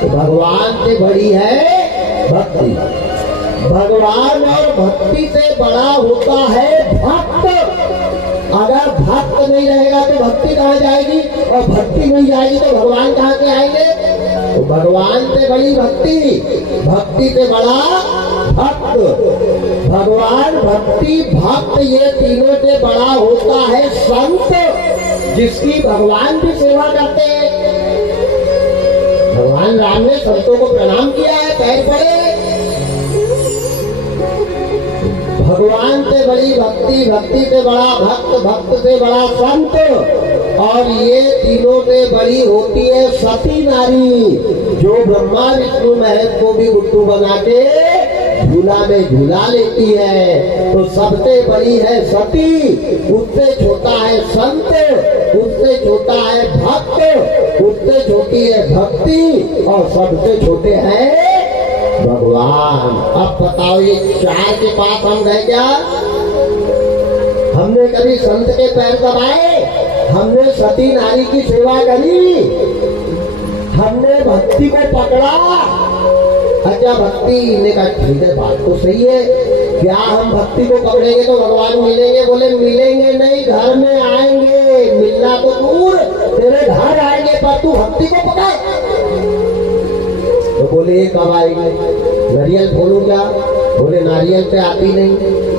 तो भगवान से बड़ी है भक्ति। भगवान और भक्ति से बड़ा होता है भक्त। अगर भक्त नहीं रहेगा तो भक्ति कहाँ जाएगी, और भक्ति नहीं जाएगी तो भगवान कहाँ से आएंगे? तो भगवान से बड़ी भक्ति, भक्ति से बड़ा भक्त। भगवान, भक्ति, भक्त, ये तीनों से बड़ा होता है संत, जिसकी भगवान भी सेवा करते हैं। भगवान राम ने संतों को प्रणाम किया है, पैर पड़े। भगवान से बड़ी भक्ति, भक्ति से बड़ा भक्त, भक्त से बड़ा संत, और ये तीनों से बड़ी होती है सती नारी, जो ब्रह्मा विष्णु महेश को भी गुड्डू बना के झूला में झूला लेती है। तो सबसे बड़ी है सती, उससे छोटा है संत, उससे छोटा है भक्त, उससे छोटी है भक्ति, और सबसे छोटे हैं भगवान। अब बताओ, ये 4 के पास हम गए क्या? हमने कभी संत के पैर दबाए? हमने सती नारी की सेवा करी, हमने भक्ति को पकड़ा। अच्छा भक्ति, ने कहा ठीक है बात तो सही है, क्या हम भक्ति को पकड़ेंगे तो भगवान मिलेंगे? बोले मिलेंगे नहीं, घर में आएंगे, मिलना तो दूर तेरे घर आएंगे, पर तू भक्ति को पकड़। तो बोले ये कब आएंगे? नारियल फोड़ू क्या? बोले नारियल पे आती नहीं।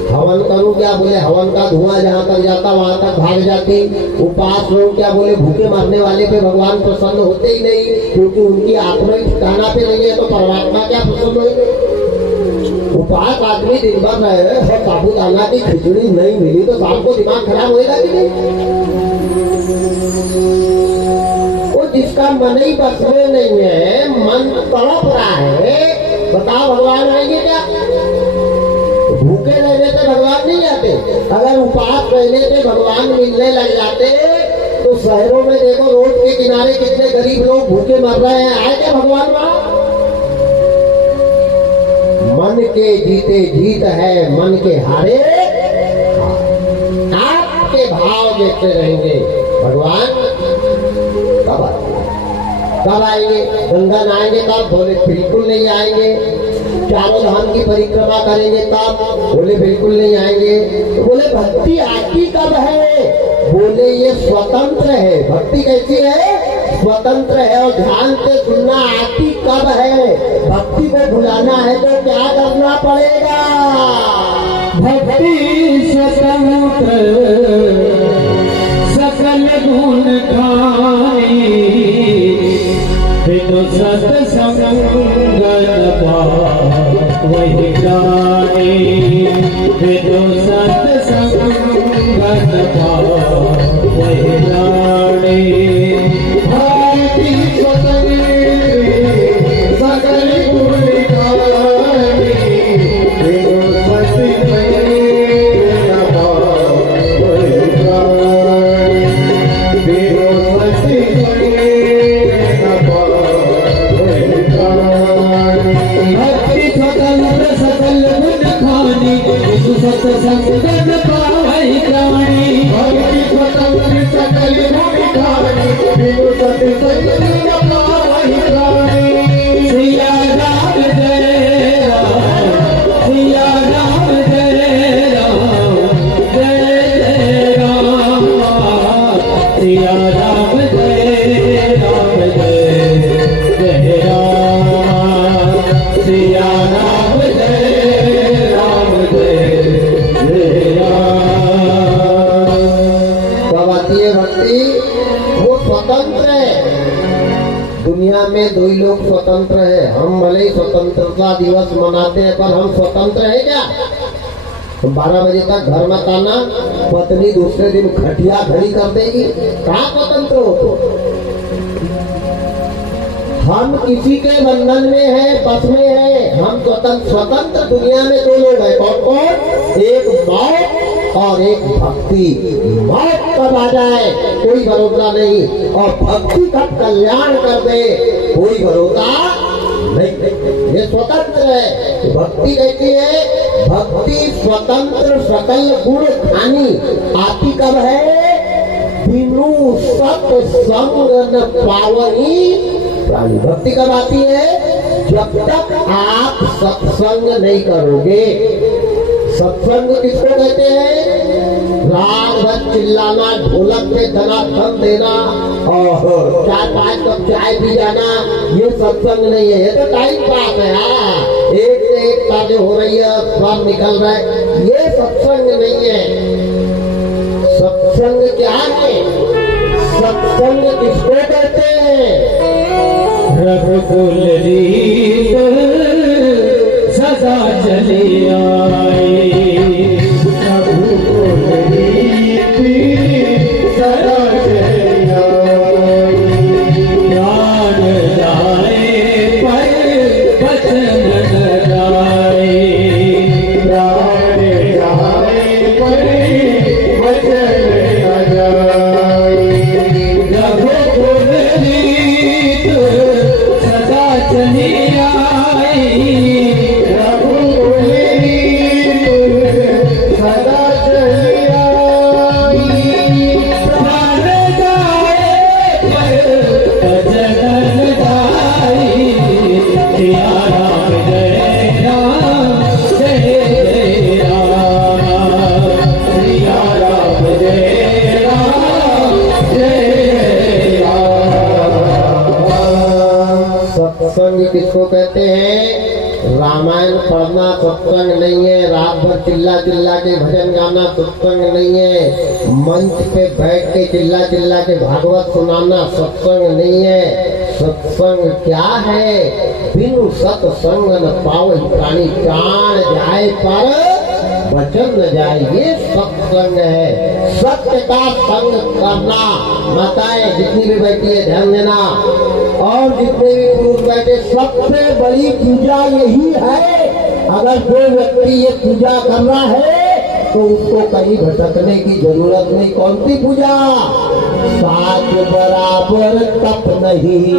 हवन करूं क्या? बोले हवन का धुआं जहाँ तक जाता वहां तक भाग जाती। उपास करूं क्या? बोले भूखे मरने वाले पे भगवान प्रसन्न होते ही नहीं, क्योंकि उनकी आत्मा ही ठिकाना पे नहीं है, तो परमात्मा क्या प्रसन्न होंगे? उपास आदमी दिन भर रहे और साबूदाना की खिचड़ी नहीं मिली तो शाम को दिमाग खराब होएगा कि नहीं? जिसका मन ही बस में नहीं है, मन तड़प रहा है, बताओ भगवान आएंगे क्या? भूखे रहने से भगवान नहीं आते। अगर उपास रहने से भगवान मिलने लग जाते तो शहरों में देखो रोड के किनारे कितने गरीब लोग भूखे मर रहे हैं, आए क्या भगवान वहां? मन के जीते जीत है, मन के हारे आपके भाव देखते रहेंगे। भगवान कब आएंगे? गंगा नहाएंगे तब? बोले बिल्कुल नहीं आएंगे। चारों धाम की परिक्रमा करेंगे तब? बोले बिल्कुल नहीं आएंगे। तो बोले भक्ति आती कब है? बोले ये स्वतंत्र है। भक्ति कैसी है? स्वतंत्र है। और ध्यान से सुनना, आती कब है? भक्ति को भुलाना है तो क्या करना पड़ेगा? भक्ति स्वतंत्र सकल गुण गाई, विदु सत्संग वही गाई, विदु सत्संग वही गाई। भारती स्वतंत्र सकल गुण गाई, विदु सत्संग वही गाई, विदु सत्संग भक्ति स्वतंत्र सकल गुण खानी, विदु सत्संग पावई प्राणी। भक्ति स्वतंत्र सकल गुण खानी, विदु सत्संग पावई प्राणी। सिया राम जय राम, सिया राम जय राम, जय जय राम, सिया राम जय राम, जय जय राम, सिया राम जय राम, जय जय राम। कब आती है भक्ति? वो स्वतंत्र है। दुनिया में दो ही लोग स्वतंत्र है। हम भले ही स्वतंत्रता दिवस मनाते हैं, पर हम स्वतंत्र है क्या? 12 बजे तक घर मत आना, पत्नी दूसरे दिन खटिया खड़ी कर देगी, कहाँ स्वतंत्र हो तो? हम किसी के बंधन में है, बस में है। हम स्वतंत्र दुनिया में दो लोग हैं। कौन कौन? एक मौत और एक भक्ति। मौत कब आ जाए कोई भरोसा नहीं, और भक्ति कब कल्याण कर दे कोई भरोसा नहीं। ये स्वतंत्र है। भक्ति कहती है, भक्ति स्वतंत्र सकल गुण खानी, आती कब है? बिनु सत्संग न पावनी प्राणी। भक्ति कब आती है? जब तक आप सत्संग नहीं करोगे। सत्संग किसको कहते हैं? रात भर चिल्लाना, ढोलक पे धनाधन देना और 4-5 कप चाय पी जाना, ये सत्संग नहीं है। ये तो टाइम पास है। हाँ, एक से एक बातें हो रही है, सब निकल रहा है, ये सत्संग नहीं है। सत्संग क्या है? सत्संग किसको कहते हैं? रघुकुल रीत सदा चली आई, रघुकुल रीत सदा चली आई। प्राण जाए पर वचन न जाए, प्राण जाए पर वचन न जाए। रघुकुल रीत सदा चली आई, रघुकुल रीत सत्संग किसको कहते हैं? रामायण पढ़ना सत्संग नहीं है, रात भर चिल्ला चिल्ला के भजन गाना सत्संग नहीं है, मंच पे बैठ के चिल्ला चिल्ला के भागवत सुनाना सत्संग नहीं है। सत्संग क्या है? बिनु सत्संग न पावै प्राणी, प्राण जाए पर वचन न जाए, ये सत्संग है। सत्य का संग करना। माताएं जितनी भी बैठी है ध्यान देना, और जितने भी पुरुष बैठे, सबसे बड़ी पूजा यही है। अगर कोई व्यक्ति ये पूजा कर रहा है तो उसको कहीं भटकने की जरूरत नहीं। कौन सी पूजा? साच बराबर तप नहीं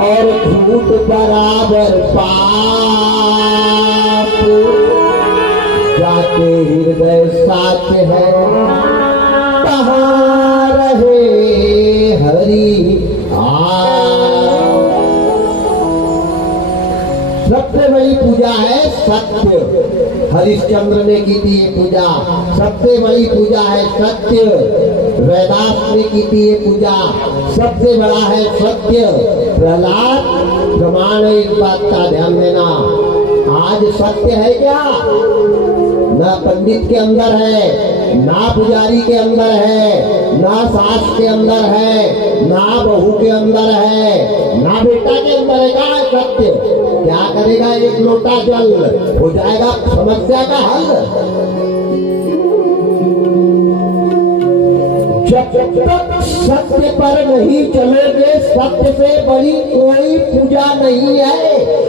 और झूठ बराबर पाप, जाके हृदय साच है कहाँ रहे हरि सबसे बड़ी पूजा है सत्य। हरिश्चंद्र ने की थी ये पूजा। सबसे बड़ी पूजा है सत्य। वैदास ने की थी ये पूजा। सबसे बड़ा है सत्य। प्रहलाद प्रमाण है इस बात का, ध्यान देना। आज सत्य है क्या? ना पंडित के अंदर है, ना पुजारी के अंदर है, ना सास के अंदर है, ना बहू के अंदर है, ना बेटा के अंदर है। क्या सत्य? क्या करेगा? एक लोटा जल हो जाएगा समस्या का हल। जब तक सत्य पर नहीं चलोगे, सत्य से बड़ी कोई पूजा नहीं है।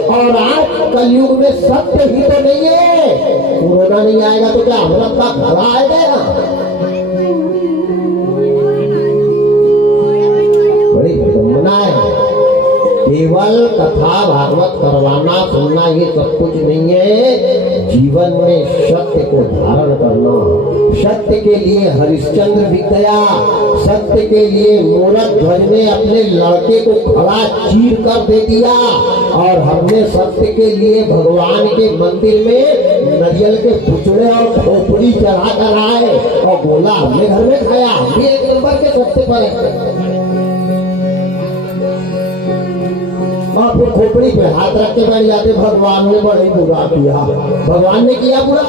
और आज कलयुग में सत्य ही तो नहीं है। कोरोना नहीं आएगा तो क्या अमृत का भरा आएगा? बड़ी विडंबना है। केवल कथा भागवत करवाना सुनना ये सब कुछ नहीं है। जीवन में सत्य को धारण करना। सत्य के लिए हरिश्चंद्र भी गया। सत्य के लिए मूरत ध्वज ने अपने लड़के को खड़ा चीर कर दे दिया। और हमने सत्य के लिए भगवान के मंदिर में नारियल के पुचड़े और खोपड़ी चढ़ा कर आए और गोला हमने घर में खाया। हम भी एक नंबर के सत्य पर है। और फिर खोपड़ी पे हाथ रख के बैठ जाते, भगवान ने बड़ा बुरा किया। भगवान ने किया बुरा?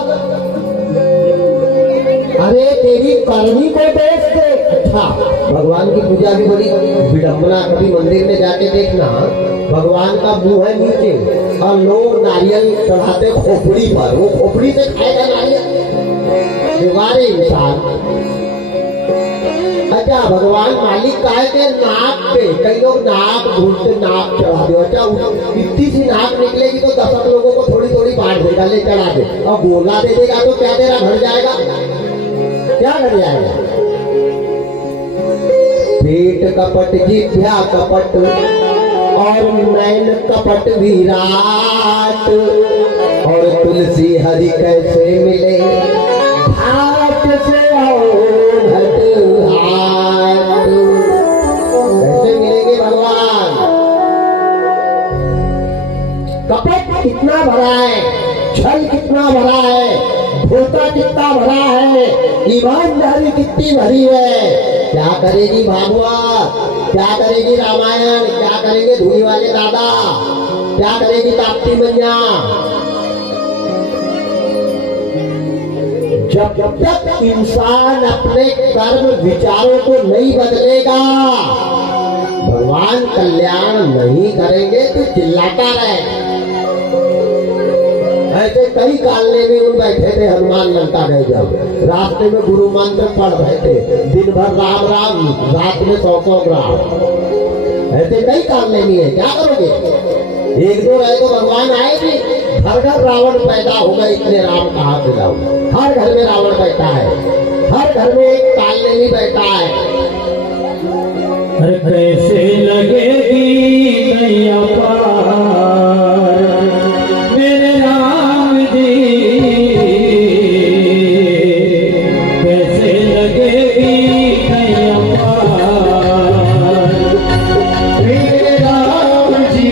अरे तेरी करनी को देख के। अच्छा, भगवान की पूजा भी बड़ी विडंबना। कभी मंदिर में जाके देखना, भगवान का मुंह है नीचे और लोग नारियल चढ़ाते खोपड़ी पर। वो खोपड़ी से खाएगा नारियल? दीवारे इंसान। अच्छा, भगवान मालिक का है कि नाक पे? कई लोग नाक ढूंढते नाक चढ़ा दे। अच्छा, इतनी सी नाक निकलेगी तो 10 लोगों को थोड़ी थोड़ी बांट देगा, ले चढ़ा दे। और गोला दे देगा तो क्या तेरा घर जाएगा? क्या घर जाएगा? पेट कपट, जिह्वा कपट और नैन कपट विराट, और तुलसी हरि कैसे मिले हाथ से कैसे मिलेंगे भगवान? कपट कितना भरा है, छल कितना भरा है, धोखा कितना भरा है, ईमानदारी कितनी भरी है। क्या करेगी भागवत? क्या करेगी रामायण? क्या करेंगे धूली वाले दादा? क्या करेगी ताप्ती मैया? जब तक इंसान अपने कर्म विचारों को नहीं बदलेगा, भगवान कल्याण नहीं करेंगे तो चिल्लाता रहे। ऐसे कई कालने में उन बैठे थे हनुमान लंका गए, जब रास्ते में गुरु मंत्र पढ़ रहे थे, दिन भर राम राम, रात में 100 ग्राम। ऐसे कई कालने में है। क्या करोगे? एक दो रहे तो भगवान आएगी। हर घर रावण पैदा होगा, इतने राम कहाँ से लाओ? हर घर में रावण बैठा है, हर घर में एक कालने में बैठा है। कैसे लगेगी नैया पार मेरे राम जी, कैसे लगेगी नैया पार मेरे राम जी,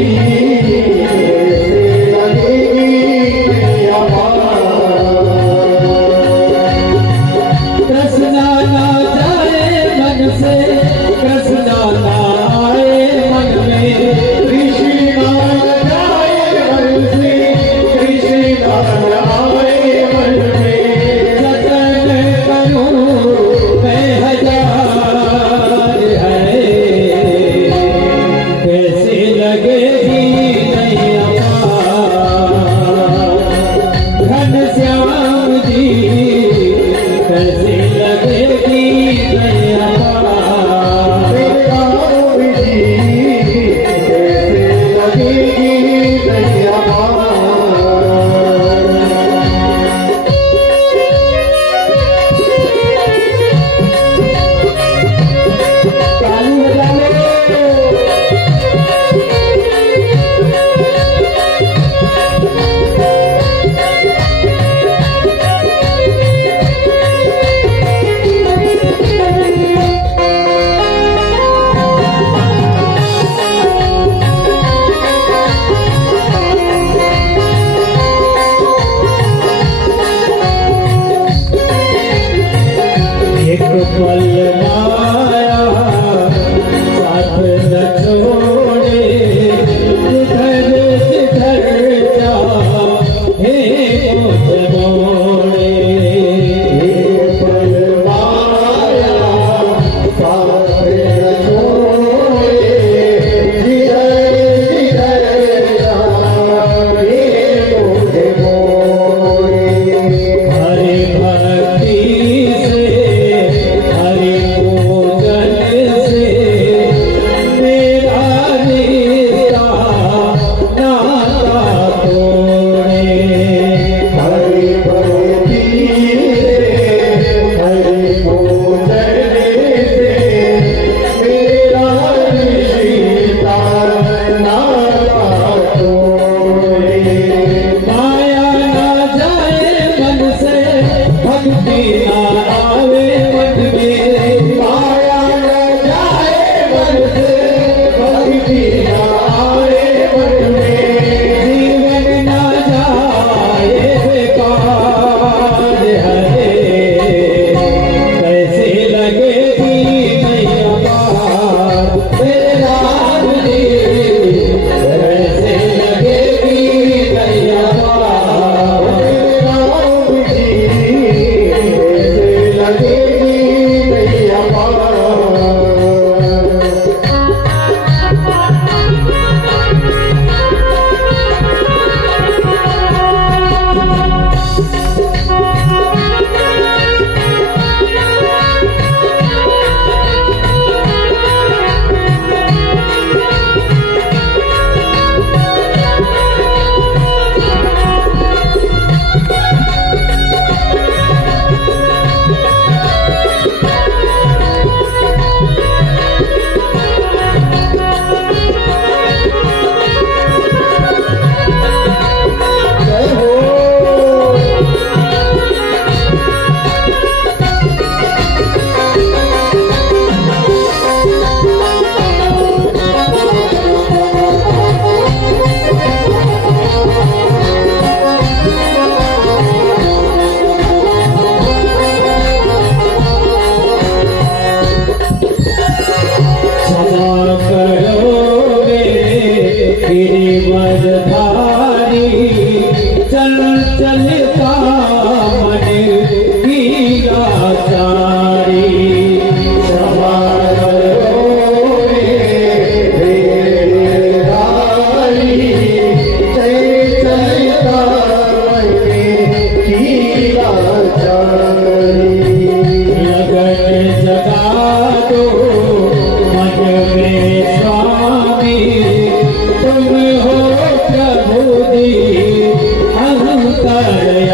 कृष्णा ना जाए मन से, कृष्णा ना मन से भक्ति ना आए मन में, जीवन ना जाए बेकार हरे। कैसे लगेगी नैया पार मेरे राम जी, कैसे लगेगी नैया पार मेरे राम जी, कैसे लगेगी नैया पार। चल चलता मन की लाचारी, लगन जगा दो मन में स्वामी, तुम हो प्रभु दी अंतर्यामी।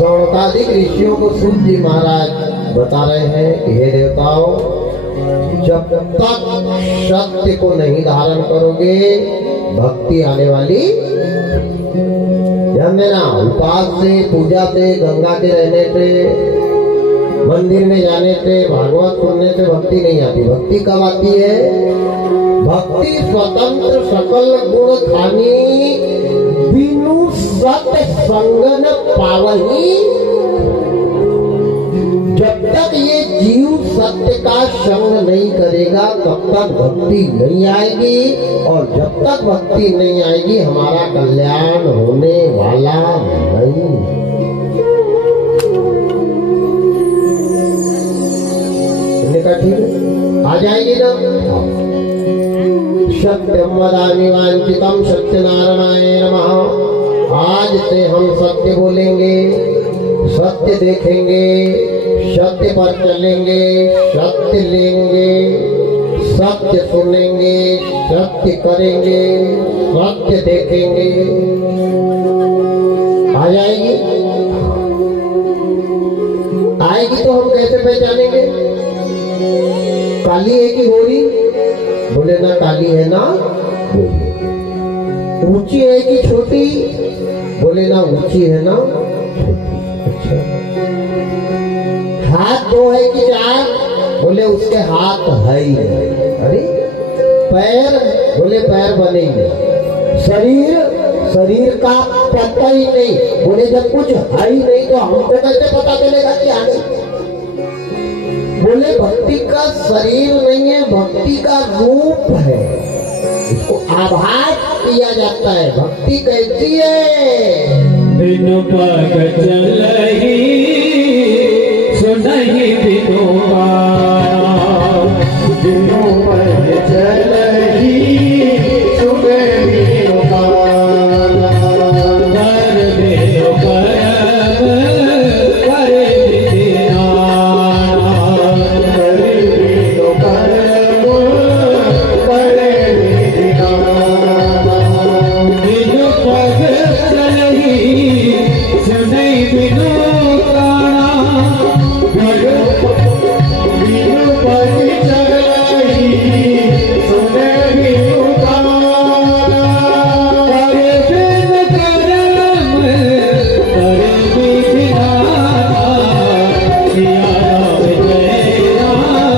सौनकादिक ऋषियों को सूत जी महाराज बता रहे हैं कि हे देवताओं, जब तक सत्य को नहीं धारण करोगे भक्ति आने वाली ध्यान देना। उपास से, पूजा से, गंगा के रहने से, मंदिर में जाने से, भागवत सुनने से भक्ति नहीं आती। भक्ति कब आती है? भक्ति स्वतंत्र सकल गुण खानी बिनु सत्य संगन पावही। जब तक ये जीव सत्य का संग नहीं करेगा तब तक भक्ति नहीं आएगी, और जब तक भक्ति नहीं आएगी हमारा कल्याण होने वाला नहीं। ठीक है, आ जाएगी ना। सत्यम वदामि वांछितम सत्यनारायणाय नमः। आज से हम सत्य बोलेंगे, सत्य देखेंगे, सत्य पर चलेंगे, सत्य लेंगे, सत्य सुनेंगे, सत्य करेंगे, सत्य देखेंगे, आ जाएगी। आएगी तो हम कैसे पहचानेंगे? काली है कि गोरी? बोले ना काली है ना गोरी। ऊंची है कि छोटी? बोले ना ऊंची है ना छोटी। अच्छा, हाथ दो है कि चार? बोले उसके हाथ है ही नहीं। अरे पैर? बोले पैर बनेंगे। शरीर का पता ही नहीं। बोले जब कुछ है ही नहीं तो हमको कैसे पता चलेगा क्या नहीं? बोले भक्ति का शरीर नहीं है, भक्ति का रूप है, इसको आभास किया जाता है। भक्ति कैसी है? बिनु पग चलही सुनहि बिनु गाना, बिनु पग चलही सुनहि बिनु गाना, कर बिनु करम करे विधिनाना, कर बिनु करम करे विधिनाना, बिनु पग चलही सुनहि बिनु गाना, बिनु पग चलही सुनहि बिनु गाना, करे बिनु करम करे विधिनाना, सिया राम जय राम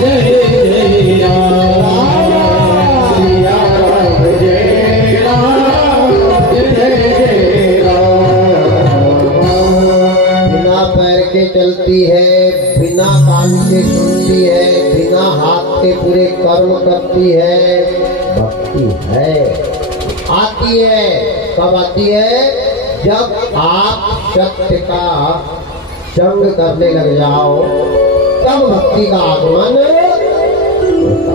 जय जय राम, सिया राम जय राम जय जय राम। बिना पैर के चलती है, बिना कान के सुनती है, बिना हाथ के पूरे कर्म करती है। भक्ति है, आती है। कब आती है? जब आप सत्य का संग करने लग जाओ, तब भक्ति का आगमन होता।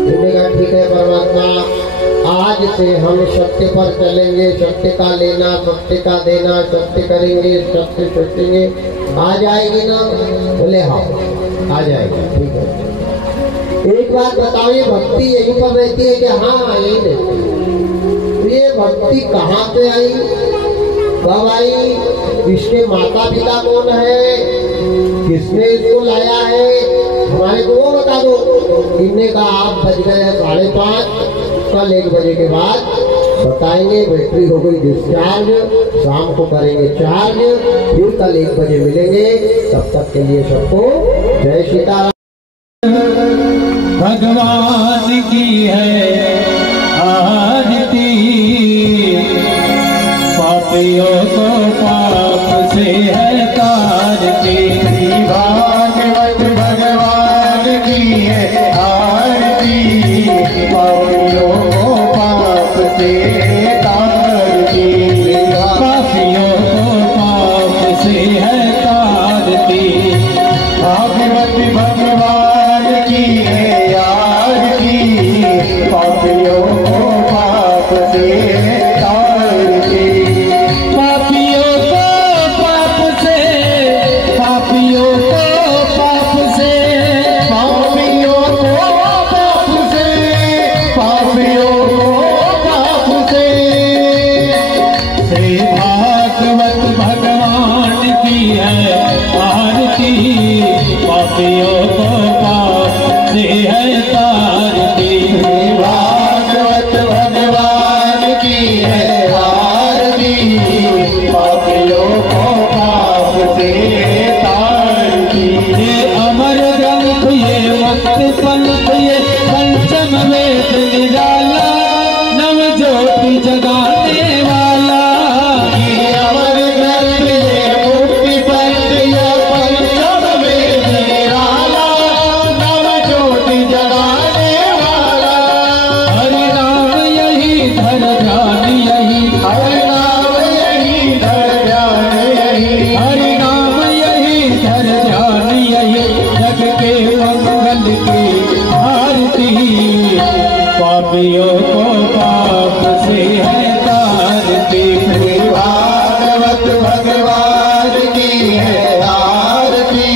इन्होंने कहा ठीक है परमात्मा, आज से हम सत्य पर चलेंगे, सत्य का लेना, सत्य का देना, सत्य करेंगे, सत्य सोचेंगे। आ जाएगी ना? बोले हाँ आ जाएगी, ठीक है। एक बात बताओ, ये भक्ति यहीं पर रहती है कि? हाँ यही रहती है। ये भक्ति कहाँ से आई, कब आई, इसके माता पिता कौन है, किसने इसको लाया है, हमारे को वो बता दो। इनने कहा आप बज गए 5:30, कल 1 बजे के बाद बताएंगे। बैटरी हो गई डिस्चार्ज, शाम को करेंगे चार्ज, फिर कल 1 बजे मिलेंगे। तब तक के लिए सबको जय सीताराम। भगवान की है आरती, पापियों को पाप से है तारती, भागवत भगवान की है आरती, पापियों को पाप से तारती, पापियों को पाप से है तारती, भागवत भगवान की है आरती, पापियों को पाप से तारती, पापियों को पाप से, पापियों को पाप से, पापियों को पाप से, पापियों को पाप से, श्री भागवत भगवान की है आरती, पापियों को पाप से है तारती, भागवत भगवान की है आरती, पापियों को पाप से तारती। ये अमर ग्रंथ, ये मुक्त पंथ, ये पंचम वेद निराला, नव ज्योति जगाने वाला, ये अमर ग्रंथ, ये मुक्ति पंथ, ये पंचम वेद निराला, नव ज्योति जगाने वाला, हरि नाम यही धर ध्यान यही, हरि नाम यही धर ध्यान यही, हरि नाम यही धर ध्यान यही, जग के मंगल की आरती, पापियों को पाप से है तारती, भागवत भगवान की है आरती,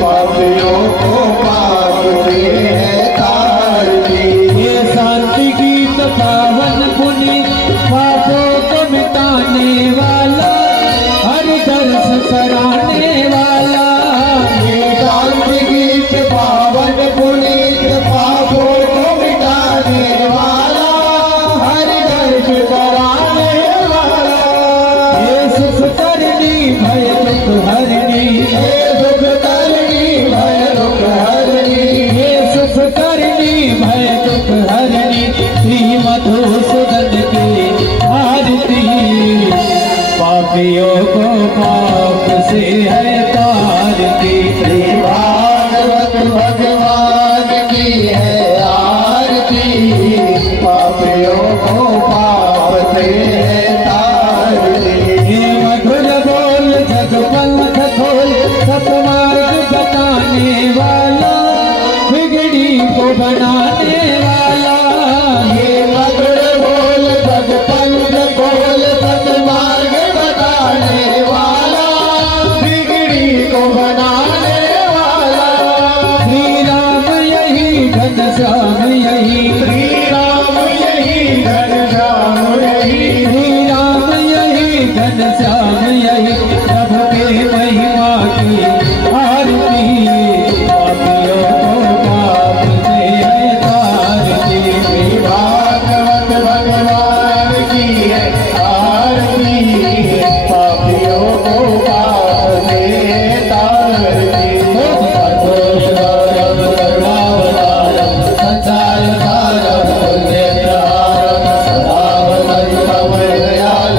पापियों को पाप से है तारती। तारिणी भय दुख हरणी श्री मधुसूदन की आरती पापियों को पाप से है तारती श्री भागवत भगवान की है आरती पापियों को पाप से है तारती मधुर बोल जग पंथ खोल सतमार्ग बताने वाला बिगड़ी को बनाने वाला ये मधुर बोल जग पंथ खोल सतमार्ग बताने वाला बिगड़ी को बनाने वाला श्री राम यही घनश्याम यही श्री राम यही घनश्याम यही श्री राम यही घनश्याम यही प्रभु के महिमा की आरती पापियों को पाप से है तारती श्री भागवत भगवान की है आरती पापियों को पाप से तारती संसार सारम पुण्य प्रहारम सदावतम दयाल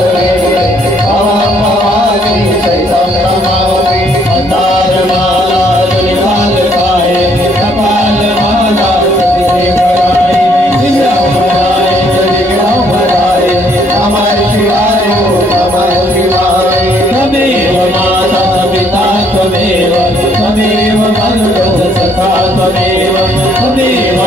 पवम भवानी चैतम नमामि मंदार माला जलिकाल गाये कपाल माला सती कराए दिव्या बनाए जलिग्राम बनाए अमर शिवाय अमर शिवाय त्वमेव माता पिता त्वमेव त्वमेव बन्धुः सखा त्वमेव त्वमेव